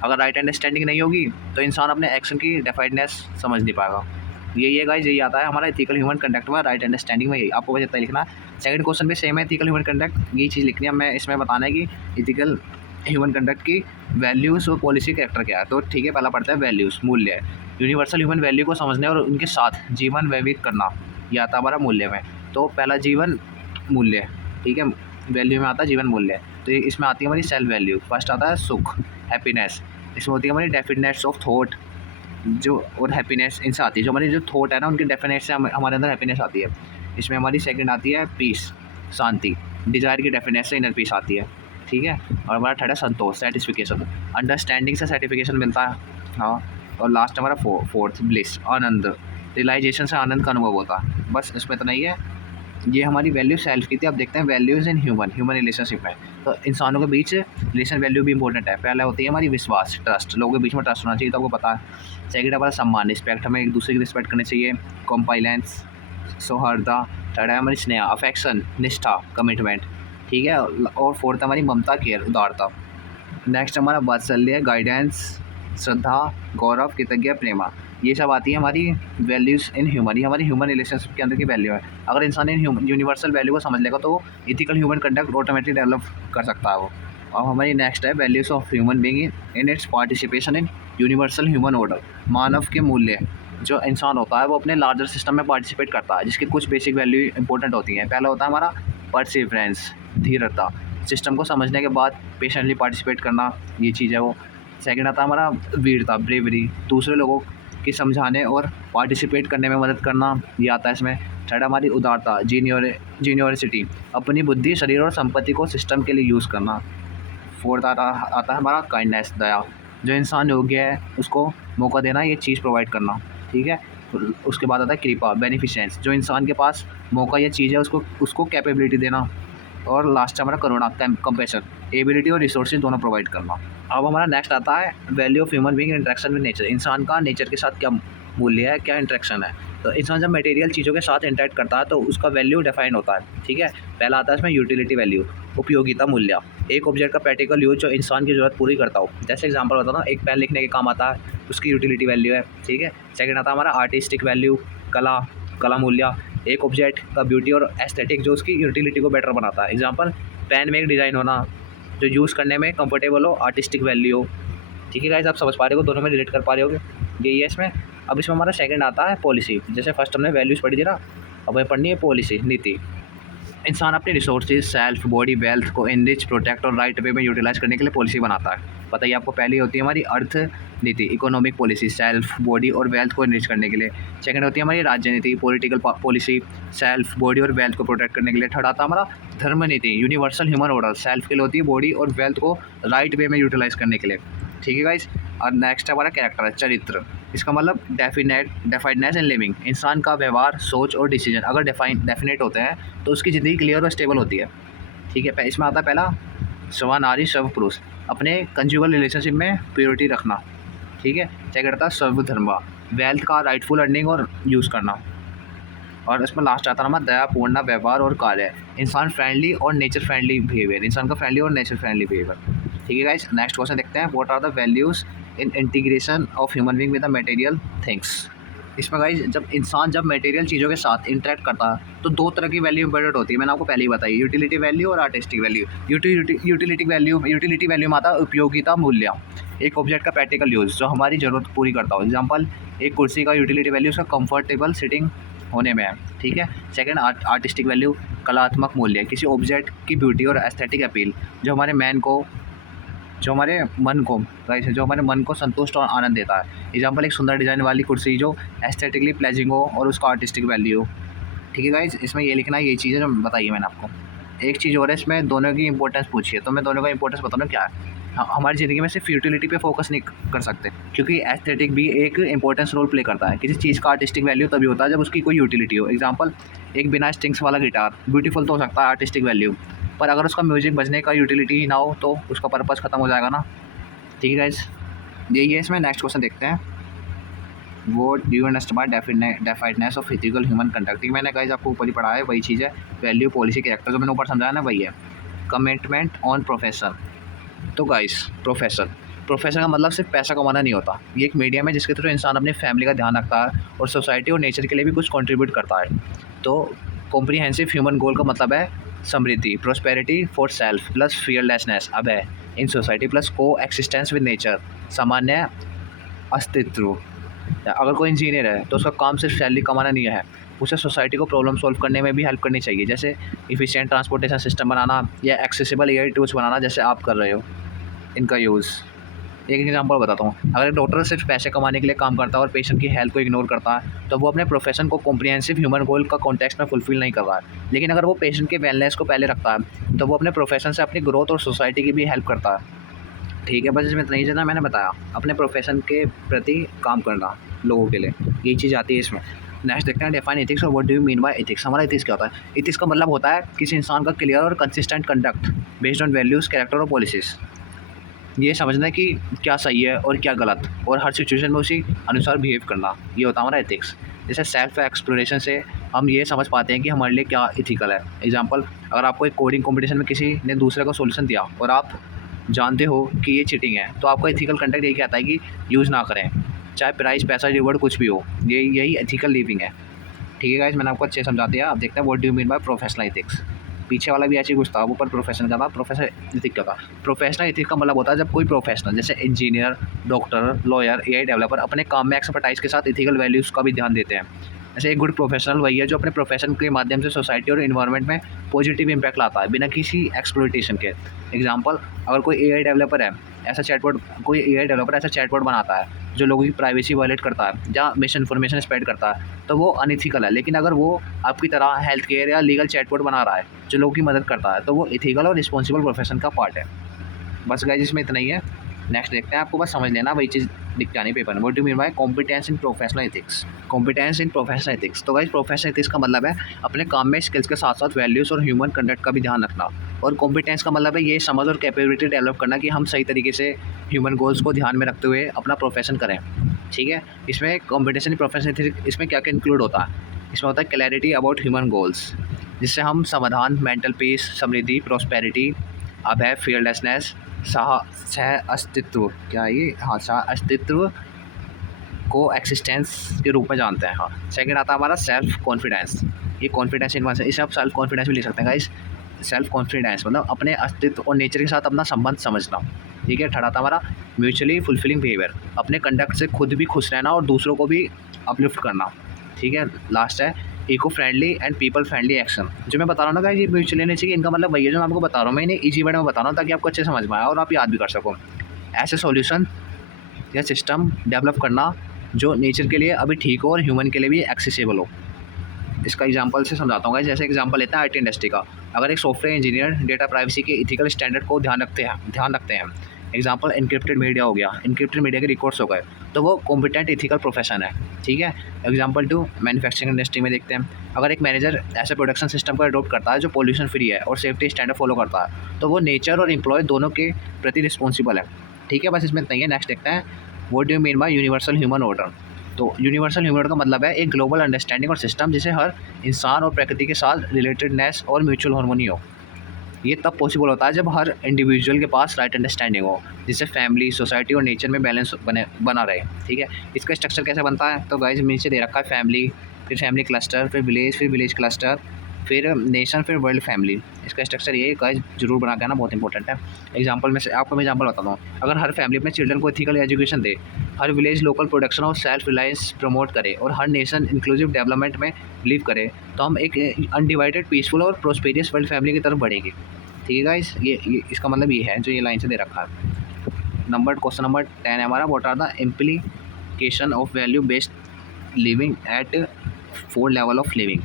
अगर राइट अंडरस्टैंडिंग नहीं होगी तो इंसान अपने एक्शन की डेफिनेटनेस समझ नहीं पाएगा। यही है गाइस, यही आता है हमारा इथिकल ह्यूमन कंडक्ट में, राइट अंडरस्टैंडिंग में। यही आपको बस इतना लिखना है। सेकंड क्वेश्चन भी सेम है, इथिकल ह्यूमन कंडक्ट, यही चीज़ लिखनी है। मैं इसमें बताना है कि इथिकल ह्यूमन कंडक्ट की वैल्यूज़ और पॉलिसी कैरेक्टर क्या है। तो ठीक है, पहला पढ़ते हैं वैल्यूज़, मूल्य। यूनिवर्सल ह्यूमन वैल्यू को समझने और उनके साथ जीवन व्यतीत करना, यह आता है हमारा मूल्य में। तो पहला जीवन मूल्य, ठीक है, वैल्यू में आता है जीवन मूल्य। तो इसमें आती है हमारी सेल्फ वैल्यू। फर्स्ट आता है सुख, हैप्पीनेस। इसमें होती है हमारी डेफिनेट्स ऑफ थॉट जो, और हैप्पीनेस इनसे आती है। जो हमारी जो थॉट है ना, उनकी डेफिनेट से हमारे अंदर हैप्पीनेस आती है। इसमें हमारी सेकंड आती है पीस, शांति। डिज़ायर की डेफिनेट से इनर पीस आती है, ठीक है। और हमारा थर्ड है संतोष, सेटिस्फिकेशन। अंडरस्टैंडिंग से सर्टिफिकेशन मिलता है, हाँ। और लास्ट हमारा फोर्थ ब्लिस, आनंद। रियलाइजेशन से आनंद का अनुभव होता है। बस इसमें इतना ही है। ये हमारी वैल्यू सेल्फ की थी। अब देखते हैं वैल्यूज़ इन ह्यूमन रिलेशनशिप में। तो इंसानों के बीच रिलेशन वैल्यू भी इंपॉर्टेंट है। पहला होती है हमारी विश्वास, ट्रस्ट, लोगों के बीच में ट्रस्ट होना चाहिए, तो आपको पता है। सेकंड है हमारा सम्मान, रिस्पेक्ट, हमें एक दूसरे की रिस्पेक्ट करनी चाहिए। कॉम्पाइलेंस, सौहार्दा। थर्ड है हमारी स्नेह, अफेक्शन, निष्ठा, कमिटमेंट, ठीक है। और फोर्थ हमारी ममता, केयर, उदारता। नेक्स्ट हमारा वात्सल्य, गाइडेंस, श्रद्धा, गौरव, कृतज्ञ, प्रेमा। ये सब आती है हमारी वैल्यूज़ इन ह्यूमन, ये हमारी ह्यूमन रिलेशनशिप के अंदर की वैल्यू है। अगर इंसान इन यूनिवर्सल वैल्यू को समझ लेगा तो ethical human conduct automatic develop कर सकता है वो। और हमारी नेक्स्ट है values of human being in its participation in universal human order. मानव के मूल्य, जो इंसान होता है वो अपने लार्जर सिस्टम में पार्टिसिपेट करता है, जिसकी कुछ बेसिक वैल्यू इंपॉर्टेंट होती हैं। पहला होता है हमारा परसिवरेंस, धीरता, सिस्टम को समझने के बाद पेशेंटली पार्टिसिपेट करना, ये चीज़ है वो। सेकंड आता है हमारा वीरता, ब्रेवरी, दूसरे लोगों की समझाने और पार्टिसिपेट करने में मदद करना, ये आता है इसमें। थर्ड हमारी उदारता, जीनियोरिटी, अपनी बुद्धि, शरीर और संपत्ति को सिस्टम के लिए यूज़ करना। फोर्थ आता है हमारा काइंडनेस, दया, जो इंसान योग्य है उसको मौका देना, ये चीज़ प्रोवाइड करना, ठीक है। उसके बाद आता है कृपा, बेनिफिशेंस, जो इंसान के पास मौका या चीज़ है उसको कैपेबिलिटी देना। और लास्ट हमारा करुणा, कंपैशन, एबिलिटी और रिसोर्सेज दोनों प्रोवाइड करना। अब हमारा नेक्स्ट आता है value of human being, interaction with nature. इंसान का नेचर के साथ क्या मूल्य है, क्या इंटरेक्शन है। तो इंसान जब मटेरियल चीज़ों के साथ इंटरेक्ट करता है तो उसका वैल्यू डिफाइन होता है, ठीक है। पहला आता है इसमें यूटिलिटी वैल्यू, उपयोगिता मूल्य, एक ऑब्जेक्ट का प्रैक्टिकल यूज जो इंसान की ज़रूरत पूरी करता हो। जैसे एग्जांपल बताता हूँ, एक पेन लिखने के काम आता है, उसकी यूटिलिटी वैल्यू है, ठीक है। सेकंड आता है हमारा आर्टिस्टिक वैल्यू, कला कला मूल्य, एक ऑब्जेक्ट का ब्यूटी और एस्थेटिक जो उसकी यूटिलिटी को बेटर बनाता है। एग्जांपल, पेन में एक डिज़ाइन होना जो यूज़ करने में कंफर्टेबल हो, आर्टिस्टिक वैल्यू हो। ठीक है गाइस, आप समझ पा रहे हो, दोनों में रिलेट कर पा रहे होगे, यही है इसमें। अब इसमें हमारा सेकंड आता है पॉलिसी। जैसे फर्स्ट हमने वैल्यूज़ पढ़ी थी ना, अब हमें पढ़नी है पॉलिसी, नीति। इंसान अपने रिसोर्सेज, सेल्फ, बॉडी, वेल्थ को एनरिच, प्रोटेक्ट और राइट वे में यूटिलाइज करने के लिए पॉलिसी बनाता है। बताइए आपको, पहली होती है हमारी अर्थ नीति, इकोनॉमिक पॉलिसी, सेल्फ, बॉडी और वेल्थ को एनरिच करने के लिए। सेकंड होती है हमारी राजनीति, पॉलिटिकल पॉलिसी, सेल्फ, बॉडी और वेल्थ को प्रोटेक्ट करने के लिए। थर्ड आता है हमारा धर्म नीति, यूनिवर्सल ह्यूमन ऑर्डर, सेल्फ के लिए होती है, बॉडी और वेल्थ को राइट वे में यूटिलाइज करने के लिए। ठीक है गाइस। और नेक्स्ट है हमारा कैरेक्टर, चरित्र। इसका मतलब डेफिनेटनेस एंड लिविंग, इंसान का व्यवहार, सोच और डिसीजन अगर डेफिनेट होते हैं तो उसकी ज़िंदगी क्लियर और स्टेबल होती है। ठीक है। इसमें आता है पहला, स्व नारी स्व पुरुष, अपने कंजुगल रिलेशनशिप में प्योरिटी रखना। ठीक है। सेकंड आता है सर्वधर्म, वेल्थ का राइटफुल अर्निंग और यूज़ करना। और इसमें लास्ट आता है हमारा दयापूर्ण व्यवहार और कार्य, इंसान फ्रेंडली और नेचर फ्रेंडली बिहेवियर, इंसान का फ्रेंडली और नेचर फ्रेंडली बिहेवियर। ठीक है गाइस। नेक्स्ट क्वेश्चन देखते हैं, what are the values in integration of human being with the material things. इसमें गाइस जब मटेरियल चीज़ों के साथ इंटरेक्ट करता है तो दो तरह की वैल्यू इंपॉर्टेंट होती है, मैंने आपको पहले ही बताई, यूटिलिटी वैल्यू और आर्टिस्टिक वैल्यू। यूटिलिटी वैल्यू में आता है उपयोगिता मूल्य, एक ऑब्जेक्ट का प्रैक्टिकल यूज़ जो हमारी ज़रूरत पूरी करता हो। एग्जाम्पल, एक कुर्सी का यूटिलिटी वैल्यू उसका कंफर्टेबल सिटिंग होने में है। ठीक है। सेकंड, आर्टिस्टिक वैल्यू, कलात्मक मूल्य, किसी ऑब्जेक्ट की ब्यूटी और एस्थेटिक अपील जो हमारे मन को संतुष्ट और आनंद देता है। एग्जाम्पल, एक सुंदर डिज़ाइन वाली कुर्सी जो एस्थेटिकली प्लेजिंग हो और उसका आर्टिस्टिक वैल्यू हो। ठीक है गाइज, इसमें ये लिखना है, ये चीज़ें जो बताइए मैंने आपको। एक चीज़ और है, इसमें दोनों की इंपॉर्टेंस पूछी है, तो मैं दोनों का इंपॉर्टेंस बताना क्या है। हमारी ज़िंदगी में सिर्फ यूटिलिटी पे फोकस नहीं कर सकते, क्योंकि एस्थेटिक भी एक इंपॉर्टेंस रोल प्ले करता है। किसी चीज़ का आर्टिस्टिक वैल्यू तभी होता है जब उसकी कोई यूटिलिटी हो। एग्जाम्पल, एक बिना स्ट्रिंग्स वाला गिटार ब्यूटीफुल तो हो सकता है, आर्टिस्टिक वैल्यू, पर अगर उसका म्यूजिक बजने का यूटिलिटी ही ना हो तो उसका पर्पज़ खत्म हो जाएगा ना। ठीक है गाइस, यही है इसमें। नेक्स्ट क्वेश्चन देखते हैं, what do you understand bye definiteness of ethical human conduct. मैंने गाइस आपको ऊपर ही पढ़ा है, वही चीज़ है, वैल्यू, पॉलिसी, कैरेक्टर, जो मैंने ऊपर समझाया ना वही है। Commitment on profession. तो गाइस, प्रोफेशन का मतलब सिर्फ पैसा कमाना नहीं होता, ये एक मीडियम है जिसके थ्रू इंसान अपनी फैमिली का ध्यान रखता है और सोसाइटी और नेचर के लिए भी कुछ कंट्रीब्यूट करता है। तो कॉम्प्रिहेंसिव ह्यूमन गोल का मतलब है समृद्धि, prosperity for self plus fearlessness अब है in society plus coexistence with nature, सामान्य अस्तित्व। अगर कोई इंजीनियर है तो उसका काम सिर्फ सैलरी कमाना नहीं है, उसे सोसाइटी को प्रॉब्लम सॉल्व करने में भी हेल्प करनी चाहिए, जैसे इफ़िशिएंट ट्रांसपोर्टेशन सिस्टम बनाना या एक्सेसिबल एआई टूल्स बनाना, जैसे आप कर रहे हो इनका यूज़। एक एग्जांपल बताता हूँ, अगर एक डॉक्टर सिर्फ पैसे कमाने के लिए काम करता है और पेशेंट की हेल्थ को इग्नोर करता है तो वो अपने प्रोफेशन को कॉम्प्रिहेंसिव ह्यूमन गोल का कॉन्टेक्स्ट में फुलफिल नहीं कर रहा है। लेकिन अगर वो पेशेंट के वेलनेस को पहले रखता है तो वो अपने प्रोफेशन से अपनी ग्रोथ और सोसाइटी की भी हेल्प करता है। ठीक है, बस इसमें इतना ही जितना मैंने बताया, अपने प्रोफेशन के प्रति काम करना लोगों के लिए, यही चीज़ आती है इसमें। नेक्स्ट देखते हैं, डिफाइन एथिक्स और what do you mean bye ethics. हमारा एथिक्स क्या होता है? एथिक्स का मतलब होता है किसी इंसान का क्लियर और consistent conduct based on values, character और पॉलिसीज़। ये समझना कि क्या सही है और क्या गलत, और हर सिचुएशन में उसी अनुसार बिहेव करना, ये होता है हमारा एथिक्स। जैसे सेल्फ एक्सप्लोरेशन से हम ये समझ पाते हैं कि हमारे लिए क्या इथिकल है। एग्जांपल, अगर आपको एक कोडिंग कंपटीशन में किसी ने दूसरे को सॉल्यूशन दिया और आप जानते हो कि ये चीटिंग है, तो आपका एथिकल कंडक्ट यही कहता है कि यूज़ ना करें, चाहे प्राइस, पैसा, रिवॉर्ड कुछ भी हो, यही एथिकल लिविंग है। ठीक है गाइस, मैंने आपको अच्छे समझा दिया। अब देखते हैं what do you mean by professional ethics. पीछे वाला भी ऐसे कुछ था, ऊपर प्रोफेशन का था, प्रोफेशनल एथिक का था। प्रोफेशनल एथिक का मतलब होता है जब कोई प्रोफेशनल जैसे engineer, doctor, lawyer, AI developer अपने काम में एक्सपर्टाइज के साथ एथिकल वैल्यूज़ का भी ध्यान देते हैं। जैसे एक गुड प्रोफेशनल वही है जो अपने प्रोफेशन के माध्यम से सोसाइटी और इन्वायरमेंट में पॉजिटिव इंपैक्ट लाता है बिना किसी एक्सप्लॉइटेशन के। एग्जांपल, अगर कोई एआई डेवलपर ऐसा चैटबॉट बनाता है जो लोगों की प्राइवेसी वायलेट करता है, जहाँ मिस इन्फॉर्मेशन स्प्रेड करता है, तो वो अनइथिकल है। लेकिन अगर वो आपकी तरह हेल्थ केयर या लीगल चैटबॉट बना रहा है जो लोगों की मदद करता है, तो वो इथिकल और रिस्पॉन्सिबल प्रोफेशन का पार्ट है। बस गाइस, इसमें इतना ही है। नेक्स्ट देखते हैं, आपको बस समझ लेना, वही चीज़ दिख जानी पेपर में। What do you mean bye competence in professional ethics. Competence in professional ethics, तो गाइस प्रोफेशनल एथिक्स का मतलब है अपने काम में स्किल्स के साथ साथ वैल्यूज़ और ह्यूमन कंडक्ट का भी ध्यान रखना। और कॉम्पिटेंस का मतलब है ये समझ और कैपेबिलिटी डेवलप करना कि हम सही तरीके से ह्यूमन गोल्स को ध्यान में रखते हुए अपना प्रोफेशन करें। ठीक है, इसमें कॉम्पिटेंस इन प्रोफेशनल एथिक्स इसमें क्या क्या इंक्लूड होता है? इसमें होता है क्लैरिटी अबाउट ह्यूमन गोल्स, जिससे हम समाधान, मेंटल पीस, समृद्धि, प्रॉस्पेरिटी, अभय, फियरलेसनेस, सह अस्तित्व, क्या ये, हाँ, सह अस्तित्व को एक्सिस्टेंस के रूप में जानते हैं। हाँ, सेकंड आता है हमारा सेल्फ कॉन्फिडेंस। ये कॉन्फिडेंस इनवर्स है, इसे आप सेल्फ कॉन्फिडेंस भी लिख सकते हैं गाइस। सेल्फ कॉन्फिडेंस मतलब अपने अस्तित्व और नेचर के साथ अपना संबंध समझना। ठीक है। थर्ड आता है हमारा म्यूचुअली फुलफिलिंग बिहेवियर, अपने कंडक्ट से खुद भी खुश रहना और दूसरों को भी अपलिफ्ट करना। ठीक है। लास्ट है eco friendly and people friendly action. जो मैं बता रहा हूँ ना गाइस, ये म्यूचुअली नेचर की, इनका मतलब वही है जो मैं आपको बता रहा हूँ। मैं इन्हें ईजी वर्ड में बता रहा हूँ ताकि आपको अच्छे समझ में आए और आप याद भी कर सको। ऐसे सॉल्यूशन या सिस्टम डेवलप करना जो नेचर के लिए अभी ठीक हो और ह्यूमन के लिए भी एक्सेसिबल हो। इसका एग्जांपल से समझाता हूँ। जैसे एग्जांपल लेते हैं आईटी इंडस्ट्री का। अगर एक सॉफ्टवेयर इंजीनियर डेटा प्राइवेसी के इथिकल स्टैंडर्ड को ध्यान रखते हैं, एग्जांपल इनक्रिप्टेड मीडिया हो गया, इनक्रिप्टेड मीडिया के रिकॉर्ड्स हो गए, तो वो कॉम्पिटेंट इथिकल प्रोफेशन है। ठीक है। एग्जांपल 2 मैन्युफैक्चरिंग इंडस्ट्री में देखते हैं। अगर एक मैनेजर ऐसे प्रोडक्शन सिस्टम को अडोप्ट करता है जो पॉल्यूशन फ्री है और सेफ्टी स्टैंडर्ड फॉलो करता है, तो वो नेचर और एम्प्लॉय दोनों के प्रति रिस्पॉन्सिबल है। ठीक है। बस इसमें इतना ही है। नेक्स्ट देखते हैं what do you mean bye universal human order. तो यूनिवर्सल ह्यूमन ऑर्डर का मतलब है एक ग्लोबल अंडरस्टैंडिंग और सिस्टम जिसे हर इंसान और प्रकृति के साथ रिलेटेडनेस और म्यूचुअल हार्मोनी हो। ये तब पॉसिबल होता है जब हर इंडिविजुअल के पास राइट अंडरस्टैंडिंग हो, जिससे फैमिली, सोसाइटी और नेचर में बैलेंस बना रहे। ठीक है। इसका स्ट्रक्चर कैसे बनता है, तो गाइस नीचे दे रखा है फैमिली, फिर फैमिली क्लस्टर, फिर विलेज क्लस्टर, फिर नेशन, फिर वर्ल्ड फैमिली। इसका स्ट्रक्चर ये गाइस जरूर बना के आना, बहुत इंपॉर्टेंट है। एग्जांपल में से आपको मैं एग्जांपल बताता हूँ। अगर हर फैमिली अपने चिल्ड्रन को एथिकल एजुकेशन दे, हर विलेज लोकल प्रोडक्शन और सेल्फ रिलायंस प्रमोट करे और हर नेशन इंक्लूसिव डेवलपमेंट में बिलीव करे, तो हम एक अनडिवाइडेड, पीसफुल और प्रोस्पेरियस वर्ल्ड फैमिली की तरफ बढ़ेंगे। ठीक है गाइस, ये इसका मतलब ये है जो ये लाइन से दे रखा है। क्वेश्चन नंबर 10 है हमारा, what are the implication of value based living at 4 level of living.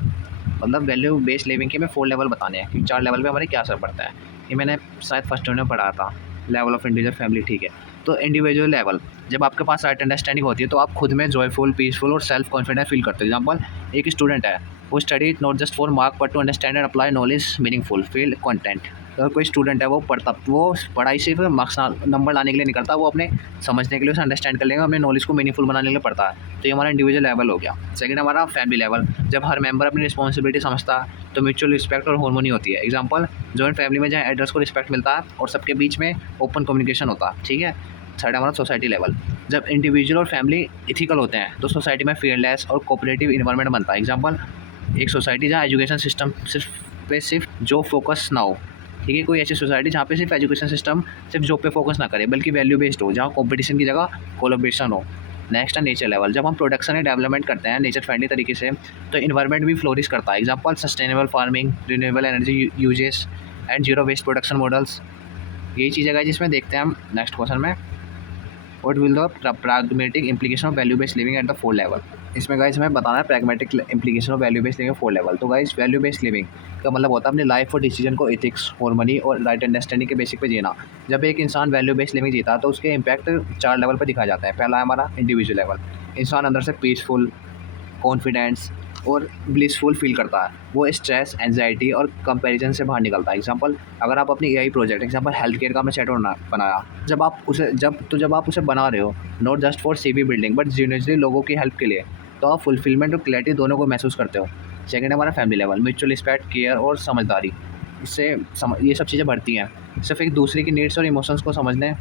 मतलब वैल्यू बेस्ड लिविंग के में 4 लेवल बताने हैं कि 4 लेवल पे हमारे क्या असर पड़ता है। ये मैंने शायद फर्स्ट में पढ़ा था, लेवल ऑफ इंडिविजुअल फैमिली। ठीक है। तो इंडिविजुअल लेवल, जब आपके पास राइट अंडरस्टैंडिंग होती है तो आप खुद में जॉयफुल, पीसफुल और सेल्फ कॉन्फिडेंट फील करते हो। एग्जाम्पल, एक स्टूडेंट है, वो study not just for mark but to understand and apply knowledge meaningful feel content. अगर कोई स्टूडेंट है वो पढ़ाई सिर्फ मार्क्स नंबर लाने के लिए नहीं करता, वो अपने समझने के लिए, उसे अंडरस्टैंड कर लेगा, अपने नॉलेज को मीनिंगफुल बनाने के लिए पढ़ता है। तो ये हमारा इंडिविजुअल लेवल हो गया। सेकंड हमारा फैमिली लेवल, जब हर मेंबर अपनी रिस्पॉन्सिबिलिटी समझता है तो म्यूचुअल रिस्पेक्ट और हार्मोनी होती है। एग्जांपल, जॉइंट फैमिली में जहाँ एल्डर्स को रिस्पेक्ट मिलता है और सबके बीच में ओपन कम्युनिकेशन होता है। ठीक है। थर्ड हमारा सोसाइटी लेवल, जब इंडिविजुअल और फैमिली इथिकल होते हैं तो सोसाइटी में फेयरलेस और कोऑपरेटिव इन्वायरमेंट बनता है। एग्जांपल, एक सोसाइटी जहाँ एजुकेशन सिस्टम सिर्फ जो फोकस ना हो। ठीक है। कोई ऐसी सोसाइटी जहाँ पे सिर्फ एजुकेशन सिस्टम सिर्फ जॉब पे फोकस ना करे बल्कि वैल्यू बेस्ड हो, जहाँ कंपटीशन की जगह कोलैबोरेशन हो। नेक्स्ट है नेचर लेवल, जब हम प्रोडक्शन या डेवलपमेंट करते हैं नेचर फ्रेंडली तरीके से तो इन्वायरमेंट भी फ्लोरिश करता है। Example, sustainable farming, renewable energy uses and zero waste production models. यही चीज़ है जिसमें देखते हैं हम नेक्स्ट क्वेश्चन में, what will the pragmatic implication of value based living at the 4 level. इसमें गाइस हमें बताना है pragmatic implication of value based living 4 level. तो गाइस वैल्यू बेस्ड लिविंग का मतलब होता है अपनी लाइफ और डिसीजन को एथिक्स, हार्मनी और राइट अंडरस्टैंडिंग के बेसिक पे जीना। जब एक इंसान वैल्यू बेस्ड लिविंग जीता तो उसके इम्पैक्ट 4 लेवल पर दिखाया जाता है। पहला है हमारा इंडिविजुअल लेवल, इंसान अंदर से पीसफुल, कॉन्फिडेंस और ब्लिसफुल फील करता है। वो स्ट्रेस, एंजाइटी और कंपैरिजन से बाहर निकलता है। एग्जांपल, अगर आप अपनी AI project, example health care का मैं सेट बनाया, जब आप उसे बना रहे हो not just for CV building but genuinely लोगों की हेल्प के लिए, तो आप फुलफिलमेंट और क्लैरिटी दोनों को महसूस करते हो। सेकंड है हमारा family level, mutual respect, care और समझदारी। इससे ये सब चीज़ें बढ़ती हैं। सिर्फ एक दूसरे की नीड्स और इमोशंस को समझने,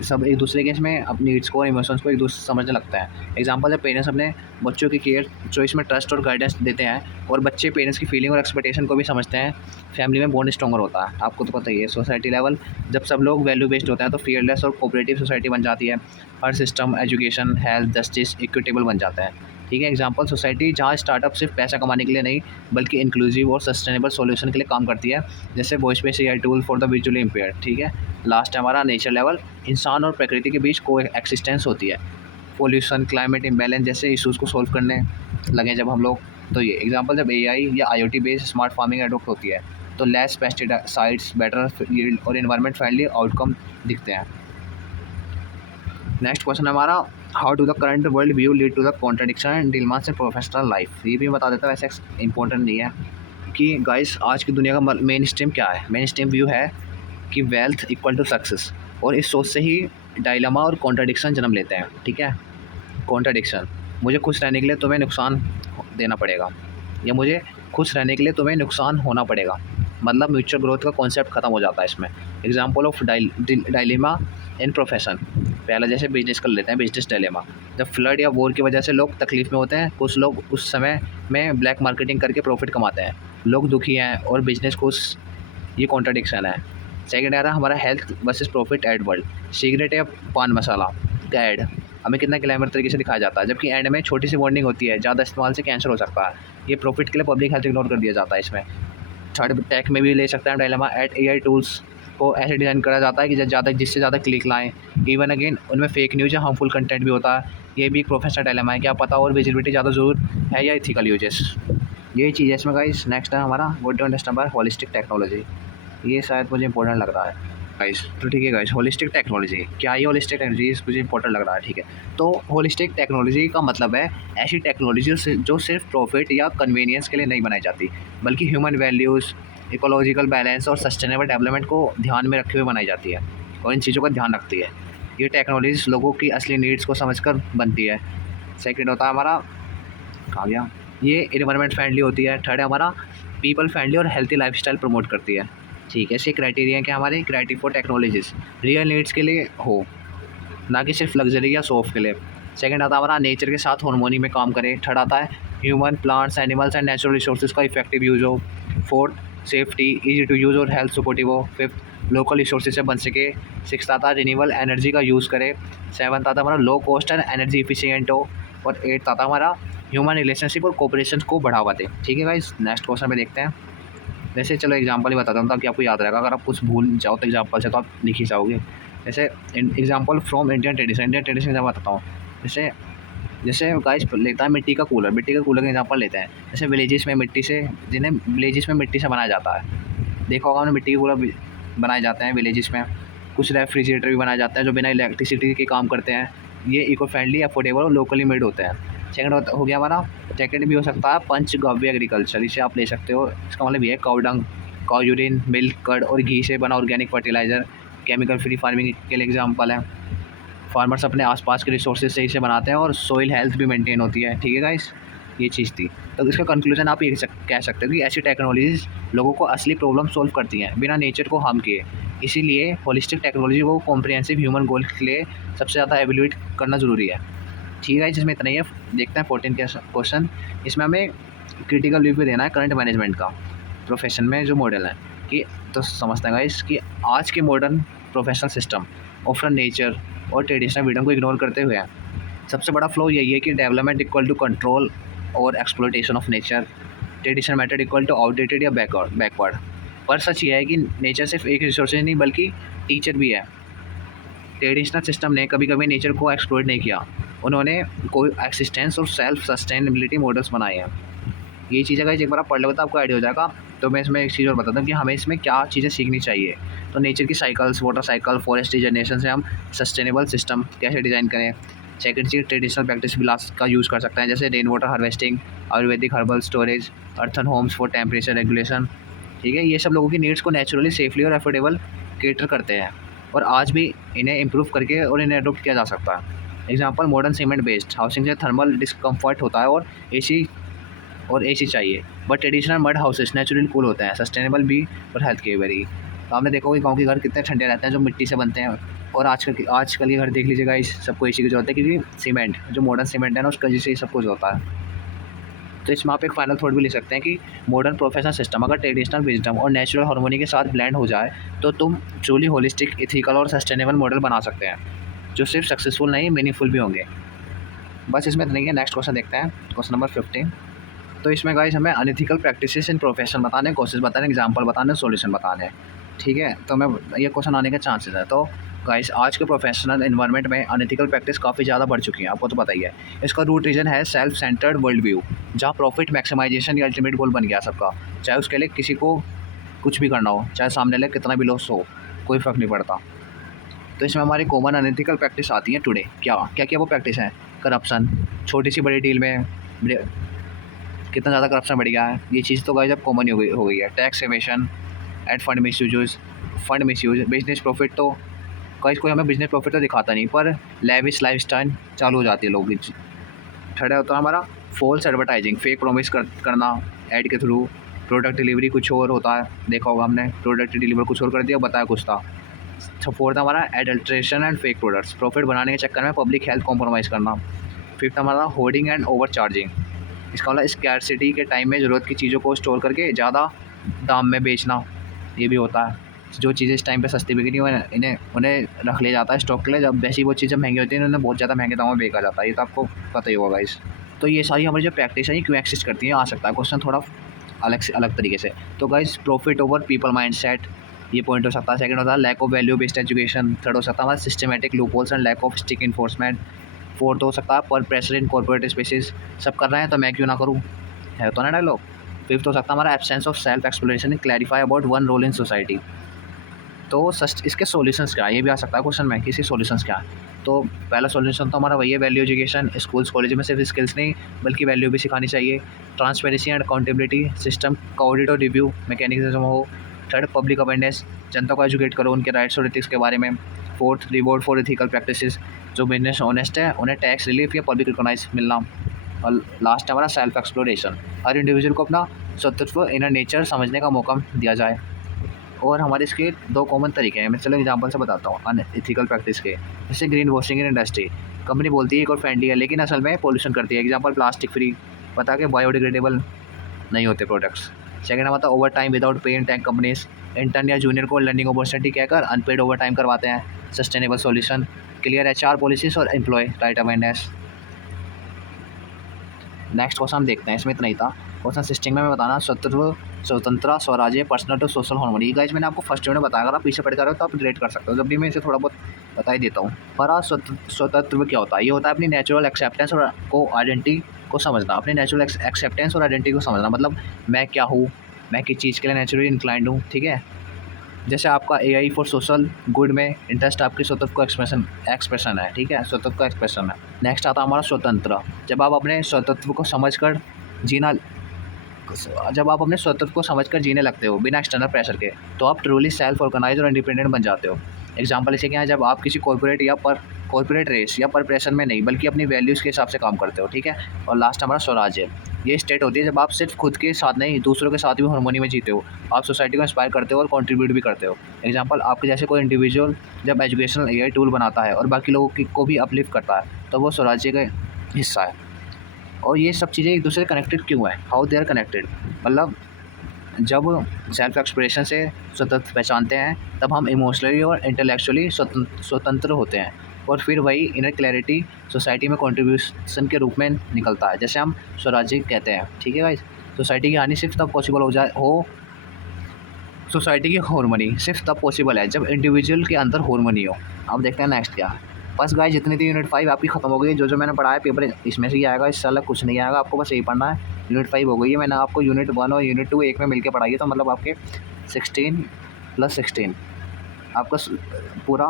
सब एक दूसरे के इसमें अपनी नीड्स को और इमोशंस को एक दूसरे समझने लगता है। एग्जांपल, जब पेरेंट्स अपने बच्चों की केयर चॉइस में ट्रस्ट और गाइडेंस देते हैं और बच्चे पेरेंट्स की फीलिंग और एक्सपेक्टेशन को भी समझते हैं, फैमिली में बॉन्ड स्ट्रॉन्गर होता है। आपको तो पता ही है। सोसाइटी लेवल, जब सब लोग वैल्यू बेस्ड होते हैं तो फियरलेस और कोऑपरेटिव सोसाइटी बन जाती है। हर system, education, health, justice equitable बन जाता है। ठीक है। एग्जांपल, सोसाइटी जहाँ स्टार्टअप सिर्फ पैसा कमाने के लिए नहीं बल्कि इंक्लूसिव और सस्टेनेबल सॉल्यूशन के लिए काम करती है, जैसे voice based AI tool for the visually impaired. ठीक है। लास्ट है हमारा नेचर लेवल, इंसान और प्रकृति के बीच को एक्सिस्टेंस होती है। पोल्यूशन, क्लाइमेट इम्बैलेंस जैसे इशूज़ को सॉल्व करने लगे जब हम लोग, तो ये एग्जांपल, जब एआई या IoT based smart farming adopt होती है तो लेस पेस्टिसाइड्स, बेटर यील्ड और इन्वायरमेंट फ्रेंडली आउटकम दिखते हैं। नेक्स्ट क्वेश्चन है हमारा, how do the current world view lead to the contradiction and dilemmas in professional life. ये भी बता देता है, वैसे इंपॉर्टेंट नहीं है कि गाइस आज की दुनिया का मेन स्ट्रीम क्या है। मेन स्ट्रीम व्यू है कि वेल्थ इक्वल टू सक्सेस, और इस सोच से ही डायलेमा और कॉन्ट्रडिक्शन जन्म लेते हैं। ठीक है। कॉन्ट्रडिक्शन, मुझे खुश रहने के लिए तुम्हें नुकसान देना पड़ेगा। या मुझे खुश रहने के लिए तुम्हें नुकसान होना पड़ेगा। मतलब म्यूचुअल ग्रोथ का कॉन्सेप्ट खत्म हो जाता है इसमें। Example of dilemma in profession. पहला जैसे बिजनेस कर लेते हैं, बिजनेस डायलेमा। जब फ्लड या वॉर की वजह से लोग तकलीफ में होते हैं, कुछ लोग उस समय में ब्लैक मार्केटिंग करके प्रॉफिट कमाते हैं, लोग दुखी हैं और बिजनेस खुश। ये कॉन्ट्राडिक्शन है। सेकंड आ रहा हमारा health versus profit ad world. Cigarette या पान मसाला का एड हमें कितना ग्लैमर तरीके से दिखाया जाता है, जबकि एंड में छोटी सी वार्निंग होती है, ज़्यादा इस्तेमाल से कैंसर हो सकता है। ये प्रॉफिट के लिए पब्लिक हेल्थ इग्नोर कर दिया जाता है इसमें। थर्ड टेक में भी ले सकते हैं डायलेमा एट एआई टूल्स को ऐसे डिज़ाइन करा जाता है कि जिससे ज़्यादा क्लिक लाएँ। इवन अगेन उनमें फेक न्यूज़ या हार्मफुल कंटेंट भी होता है। ये भी एक प्रोफेशनल डायलेमा है, क्या पता और विजिबिलिटी ज़्यादा ज़रूर है या इथिकल यूजेस। यही चीज़ है इसमें गाइस। नेक्स्ट है हमारा what do understand by holistic technology. ये शायद मुझे इंपॉर्टेंट लग रहा है गाइस। तो ठीक है गाइस, होलिस्टिक टेक्नोलॉजी क्या, ये होलिस्टिक टेक्नोलॉजी मुझे इंपॉर्टेंट लग रहा है। ठीक है, तो होलिस्टिक टेक्नोलॉजी का मतलब है ऐसी टेक्नोलॉजी जो सिर्फ प्रॉफिट या कन्वीनियंस के लिए नहीं बनाई जाती, बल्कि ह्यूमन वैल्यूज़, इकोलॉजिकल बैलेंस और सस्टेनेबल डेवलपमेंट को ध्यान में रखे हुए बनाई जाती है और इन चीज़ों का ध्यान रखती है। ये टेक्नोलॉजीज लोगों की असली नीड्स को समझकर बनती है। सेकंड होता है हमारा, कहाँ गया, ये इन्वायरमेंट फ्रेंडली होती है। थर्ड है हमारा पीपल फ्रेंडली और हेल्थी लाइफस्टाइल प्रमोट करती है। ठीक है, इसके क्राइटेरिया क्या हमारे, criteria for technologies real needs के लिए हो, ना कि सिर्फ लग्जरी या शो ऑफ के लिए। सेकंड आता है हमारा नेचर के साथ हार्मोनी में काम करे। थर्ड आता है human, plants, animals and natural resources का इफेक्टिव यूज़ हो। Fourth safety, easy to use और हेल्थ सपोर्टिव हो। फिफ्थ लोकल रिसोर्सेज से बन सके। सिक्स आता है रिन्यूएबल एनर्जी का यूज़ करे। सेवन्थ आता है हमारा low cost and energy efficient हो। और एट्थ आता है हमारा ह्यूमन रिलेशनशिप और कोऑपरेशन को बढ़ावा दे। ठीक है गाइस, नेक्स्ट क्वेश्चन में देखते हैं। जैसे चलो एग्जांपल ही बताता हूँ ताकि आपको याद रहेगा, अगर आप कुछ भूल जाओ तो एग्जांपल से तो आप लिख ही जाओगे। जैसे example from Indian tradition example बताता हूँ। जैसे जैसे गाइस लेता है मिट्टी का कूलर का एग्जांपल लेते हैं। जैसे विलेजेस में मिट्टी से, जिन्हें विलेजेस में मिट्टी से बनाया जाता है, देखा होगा हमने मिट्टी के कूलर बनाए जाते हैं विलेजेस में। कुछ रेफ्रिजरेटर भी बनाए जाते हैं जो बिना इलेक्ट्रिसिटी के काम करते हैं। ये इको फ्रेंडली, अफोर्डेबल और लोकली मेड होते हैं। सेकंड हो गया हमारा, सेकंड भी हो सकता है पंचगव्य एग्रीकल्चर, इसे आप ले सकते हो। इसका मतलब ये है cow dung, cow urine, milk, curd और घी से बना organic fertiliser. Chemical free farming के लिए एग्जाम्पल है। फार्मर्स अपने आसपास के रिसोर्सेज से इसे बनाते हैं और सोइल हेल्थ भी मेंटेन होती है। ठीक है गाइस, ये चीज़ थी। तो इसका कंक्लूजन आप ये कह सकते हो कि ऐसी टेक्नोलॉजीज लोगों को असली प्रॉब्लम सॉल्व करती हैं बिना नेचर को हार्म किए। इसीलिए होलिस्टिक टेक्नोलॉजी को कॉम्प्रिहेंसिव ह्यूमन गोल के लिए सबसे ज़्यादा एवेल्यूएट करना ज़रूरी है। ठीक है, जिसमें इतना ही है। देखते हैं 14 के क्वेश्चन। इसमें हमें क्रिटिकल व्यू भी देना है करंट मैनेजमेंट का प्रोफेशन में जो मॉडल है कि, तो समझते हैं गाइस कि आज के modern professional system offer nature और ट्रेडिशनल फ्रीडम को इग्नोर करते हुए सबसे बड़ा फ्लो यही है कि डेवलपमेंट इक्वल टू कंट्रोल और exploitation of nature, traditional method equal to outdated या बैकवर्ड। पर सच ये है कि नेचर सिर्फ एक रिसोर्स नहीं बल्कि टीचर भी है। ट्रेडिशनल सिस्टम ने कभी कभी नेचर को एक्सप्लॉइट नहीं किया, उन्होंने कोई एक्सिस्टेंस और सेल्फ सस्टेनेबिलिटी मॉडल्स बनाए हैं। ये चीज़ अगर एक बार आप पढ़ लोगे तो आपको आइडिया हो जाएगा। तो मैं इसमें एक चीज़ और बताता हूँ कि हमें इसमें क्या चीज़ें सीखनी चाहिए। तो नेचर की cycles, water cycle, forest regeneration से हम सस्टेनेबल सिस्टम कैसे डिज़ाइन करें। सेकंड चीज़ ट्रेडिशनल प्रैक्टिस बिलास का यूज़ कर सकते हैं, जैसे rain water harvesting, Ayurvedic herbal storage, earthen Holmes for temperature regulation. ठीक है, ये सब लोगों की नीड्स को नेचुरली, सेफली और अफोर्डेबल केटर करते हैं और आज भी इन्हें इम्प्रूव करके और इन्हें अडोप्ट किया जा सकता है। Example modern cement based housing से थर्मल डिस्कम्फर्ट होता है और एसी चाहिए, but traditional mud houses naturally cool होते हैं, सस्टेनेबल भी और हेल्थ केयर भी। तो आपने देखा कि गांव के घर कितने ठंडे रहते हैं जो मिट्टी से बनते हैं। और आजकल ये घर देख लीजिएगा, इस सबको एसी की जरूरत है क्योंकि सीमेंट, जो मॉडर्न सीमेंट है ना, उसकी वजह से ये सब कुछ होता है। तो इसमें आप एक फाइनल थॉट भी ले सकते हैं कि मॉडर्न प्रोफेशनल सिस्टम अगर ट्रेडिशनल विजडम और नेचुरल हार्मोनी के साथ ब्लेंड हो जाए तो तुम ट्रूली होलिस्टिक, इथिकल और सस्टेनेबल मॉडल बना सकते हैं जो सिर्फ सक्सेसफुल नहीं, मीनिंगफुल भी होंगे। बस इसमें इतना ही है। नेक्स्ट क्वेश्चन देखते हैं, क्वेश्चन नंबर 15। तो इसमें गाइस हमें अनइथिकल प्रैक्टिसेस इन प्रोफेशन बताने, कोर्सेज बताने, एग्जांपल बताने, सॉल्यूशन बताने। ठीक है, तो मैं ये क्वेश्चन आने के चांसेस है। तो गाइस आज के प्रोफेशनल एनवायरनमेंट में अनइथिकल प्रैक्टिस काफ़ी ज़्यादा बढ़ चुकी है, आपको तो पता ही है। इसका रूट रीजन है सेल्फ सेंटर्ड वर्ल्ड व्यू, जहाँ प्रॉफिट मैक्सिमाइजेशन या अल्टीमेट गोल बन गया सबका, चाहे उसके लिए किसी को कुछ भी करना हो, चाहे सामने ले कितना भी लॉस हो, कोई फ़र्क नहीं पड़ता। तो इसमें हमारी कॉमन अनइथिकल प्रैक्टिस आती है टुडे। क्या क्या क्या वो प्रैक्टिस है? करप्शन, छोटी सी बड़ी डील में कितना ज़्यादा करप्शन बढ़ गया है, ये चीज़ तो गाइस अब कॉमन हो गई है। Tax aviation end fund misuse, business profit, तो गाइस कोई हमें बिजनेस प्रॉफिट तो दिखाता नहीं, पर लेविश लाइफस्टाइल चालू हो जाती है लोगों की। थर्ड होता है हमारा फॉल्स एडवर्टाइजिंग, फेक प्रॉमिस करना ऐड के थ्रू। प्रोडक्ट डिलीवरी कुछ और होता है, देखा होगा हमने, प्रोडक्ट डिलीवर कुछ और कर दिया, बताया कुछ था। फोर्थ हमारा adulteration and fake products, profit बनाने के चक्कर में पब्लिक हेल्थ कॉम्प्रोमाइज़ करना। फिफ्थ हमारा होर्डिंग एंड ओवर चार्जिंग, इसका मतलब स्कैरसिटी के टाइम में ज़रूरत की चीज़ों को स्टोर करके ज़्यादा दाम में बेचना, ये भी होता है। जो चीज़ें इस टाइम पे सस्ती बिक रही हैं उन्हें रख लिया जाता है स्टॉक के लिए, जब वैसी वो चीज़ें महंगी होती हैं उन्हें बहुत ज़्यादा महंगे दामों में बेचा जाता है। ये तो आपको पता ही होगा गाइस। तो ये सारी हमारी जो प्रैक्टिस है ये क्यों एक्सिस्ट करती है, आ सकता है क्वेश्चन थोड़ा अलग से अलग तरीके से। तो guys profit over people mindset, ये पॉइंट हो सकता है। सेकंड होता है lack of value based education. Third हो सकता है हमारा systematic loopholes and lack of stick enforcement. Fourth हो सकता है पर प्रेशर इन कॉर्पोरेट स्पेसिस, सब कर रहे हैं तो मैं क्यों ना करूँ, है तो ना डायलॉग। फिफ्थ हो सकता है हमारा absence of self exploration and clarify about one role in society. तो इसके सॉल्यूशंस क्या है, ये भी आ सकता है क्वेश्चन में कि इसके सॉल्यूशंस क्या है। तो पहला सॉल्यूशन तो हमारा वही है, वैल्यू एजुकेशन। स्कूल्स कॉलेज में सिर्फ स्किल्स नहीं बल्कि वैल्यू भी सिखानी चाहिए। ट्रांसपेरेंसी एंड अकाउंटेबिलिटी सिस्टम का ऑडिट और रिव्यू मैकेनिज्म हो। थर्ड पब्लिक अवेयरनेस, जनता को एजुकेट करो उनके राइट्स और एथिक्स के बारे में। Fourth reward for ethical practices, जो बिजनेस ऑनेस्ट है उन्हें टैक्स रिलीफ या पब्लिक रिकॉग्नाइज मिलना। और लास्ट हमारा सेल्फ एक्सप्लोरेशन, हर इंडिविजुअल को अपना स्वतंत्र इनर नेचर समझने का मौका दिया जाए। और हमारे इसके दो कॉमन तरीके हैं, मैं चलो एग्जांपल से बताता हूँ अनएथिकल प्रैक्टिस के। जैसे green washing in industry, company बोलती है इको फ्रेंडली है लेकिन असल में पोल्यूशन करती है। एग्जांपल प्लास्टिक फ्री, पता कि बायोडिग्रेडेबल नहीं होते प्रोडक्ट्स। सेकंड हमारा over time without pay in tech companies, intern या जूनियर को लर्निंग अपॉर्चुनिटी कहकर अनपेड ओवर टाइम करवाते हैं। Sustainable solution, clear HR policies और employ right awareness. Next question हम देखते हैं, इसमें इतना ही था। क्वेश्चन सिस्टम में मैं बताना स्वतंत्र स्वराज्य personal to social harmony. Guys मैंने आपको फर्स्ट में बताया, अगर आप पीछे पढ़ कर रहे हो तो आप रिलेट कर सकते हो, जब भी मैं इसे थोड़ा बहुत बता ही देता हूँ। हमारा स्वतंत्र क्या होता है, ये होता है अपनी नेचुरल एक्सेप्टेंस और को आइडेंटिटी को समझना। अपनी नेचुरल एक्सेप्टेंस और आइडेंटिटी को समझना, मतलब मैं क्या हूँ, मैं किस चीज़ के लिए नेचुरली इंक्लाइंड हूँ, ठीक है। जैसे आपका AI फॉर सोशल गुड में इंटरेस्ट आपकी स्वतंत्र को एक्सप्रेशन है, ठीक है, स्वतंत्र का एक्सप्रेशन है। नेक्स्ट आता है हमारा स्वतंत्र, जब आप अपने स्वतंत्र को समझकर जीने लगते हो बिना एक्सटर्नल प्रेशर के, तो आप ट्रूली सेल्फ ऑर्गेनाइज और इंडिपेंडेंट बन जाते हो। एग्जांपल इसे क्या है, जब आप किसी कॉर्पोरेट रेस या पर प्रेशर में नहीं बल्कि अपनी वैल्यूज़ के हिसाब से काम करते हो, ठीक है। और लास्ट हमारा स्वराज्य, ये स्टेट होती है जब आप सिर्फ खुद के साथ नहीं दूसरों के साथ भी हार्मोनी में जीते हो, आप सोसाइटी को इंस्पायर करते हो और कंट्रीब्यूट भी करते हो। एग्जांपल आपके जैसे कोई इंडिविजुअल जब एजुकेशनल AI टूल बनाता है और बाकी लोगों को भी अपलिफ्ट करता है, तो वो स्वराज्य का हिस्सा है। और ये सब चीज़ें एक दूसरे से कनेक्टेड क्यों हैं, हाउ दे आर कनेक्टेड, मतलब जब सेल्फ एक्सप्रेशन से स्वतंत्र पहचानते हैं तब हम इमोशनली और इंटेलेक्चुअली स्वतंत्र होते हैं, और फिर वही इनर क्लैरिटी सोसाइटी में कंट्रीब्यूशन के रूप में निकलता है, जैसे हम स्वराज्य कहते हैं, ठीक है गाइस। सोसाइटी की हानि सिर्फ तब पॉसिबल सोसाइटी की हार्मनी सिर्फ तब पॉसिबल है जब इंडिविजुअल के अंदर हार्मनी हो। अब देखते हैं नेक्स्ट क्या है। बस गाइस जितनी थी यूनिट 5 आपकी खत्म हो गई, जो मैंने पढ़ाया पेपर इसमें से ही आएगा, इससे अलग कुछ नहीं आएगा, आपको बस यही पढ़ना है। यूनिट 5 हो गई है, मैंने आपको यूनिट 1 और यूनिट 2 एक में मिलकर पढ़ाई है, तो मतलब आपके 16 + 16 आपका पूरा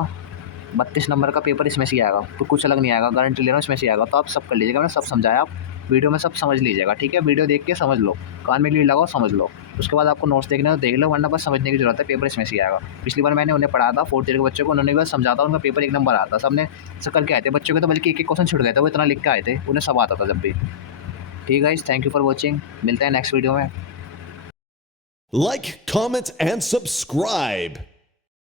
32 नंबर का पेपर इसमें से ही आएगा, तो कुछ अलग नहीं आएगा, गारंटी ले रहा हूँ इसमें से आएगा। तो आप सब कर लीजिएगा, मैंने सब समझाया, आप वीडियो में सब समझ लीजिएगा, ठीक है। वीडियो देख के समझ लो, कान में लीड लगाओ समझ लो, उसके बाद आपको नोट्स देखना है तो देख लो, वरना बस समझने की जरूरत है, पेपर इसमें से ही आएगा। पिछली बार मैंने उन्हें पढ़ाया था 4th ईयर के बच्चों को, उन्होंने भी बस समझाता, उनका पेपर 1 नंबर आता, सबने सकल के आए थे, बच्चों के तो बल्कि एक क्वेश्चन छूट गए थे, वो इतना लिख के आए थे, उन्हें सब आता था जब भी। ठीक है, थैंक यू फॉर वॉचिंग, मिलते हैं नेक्स्ट वीडियो में। Like, comment, and subscribe.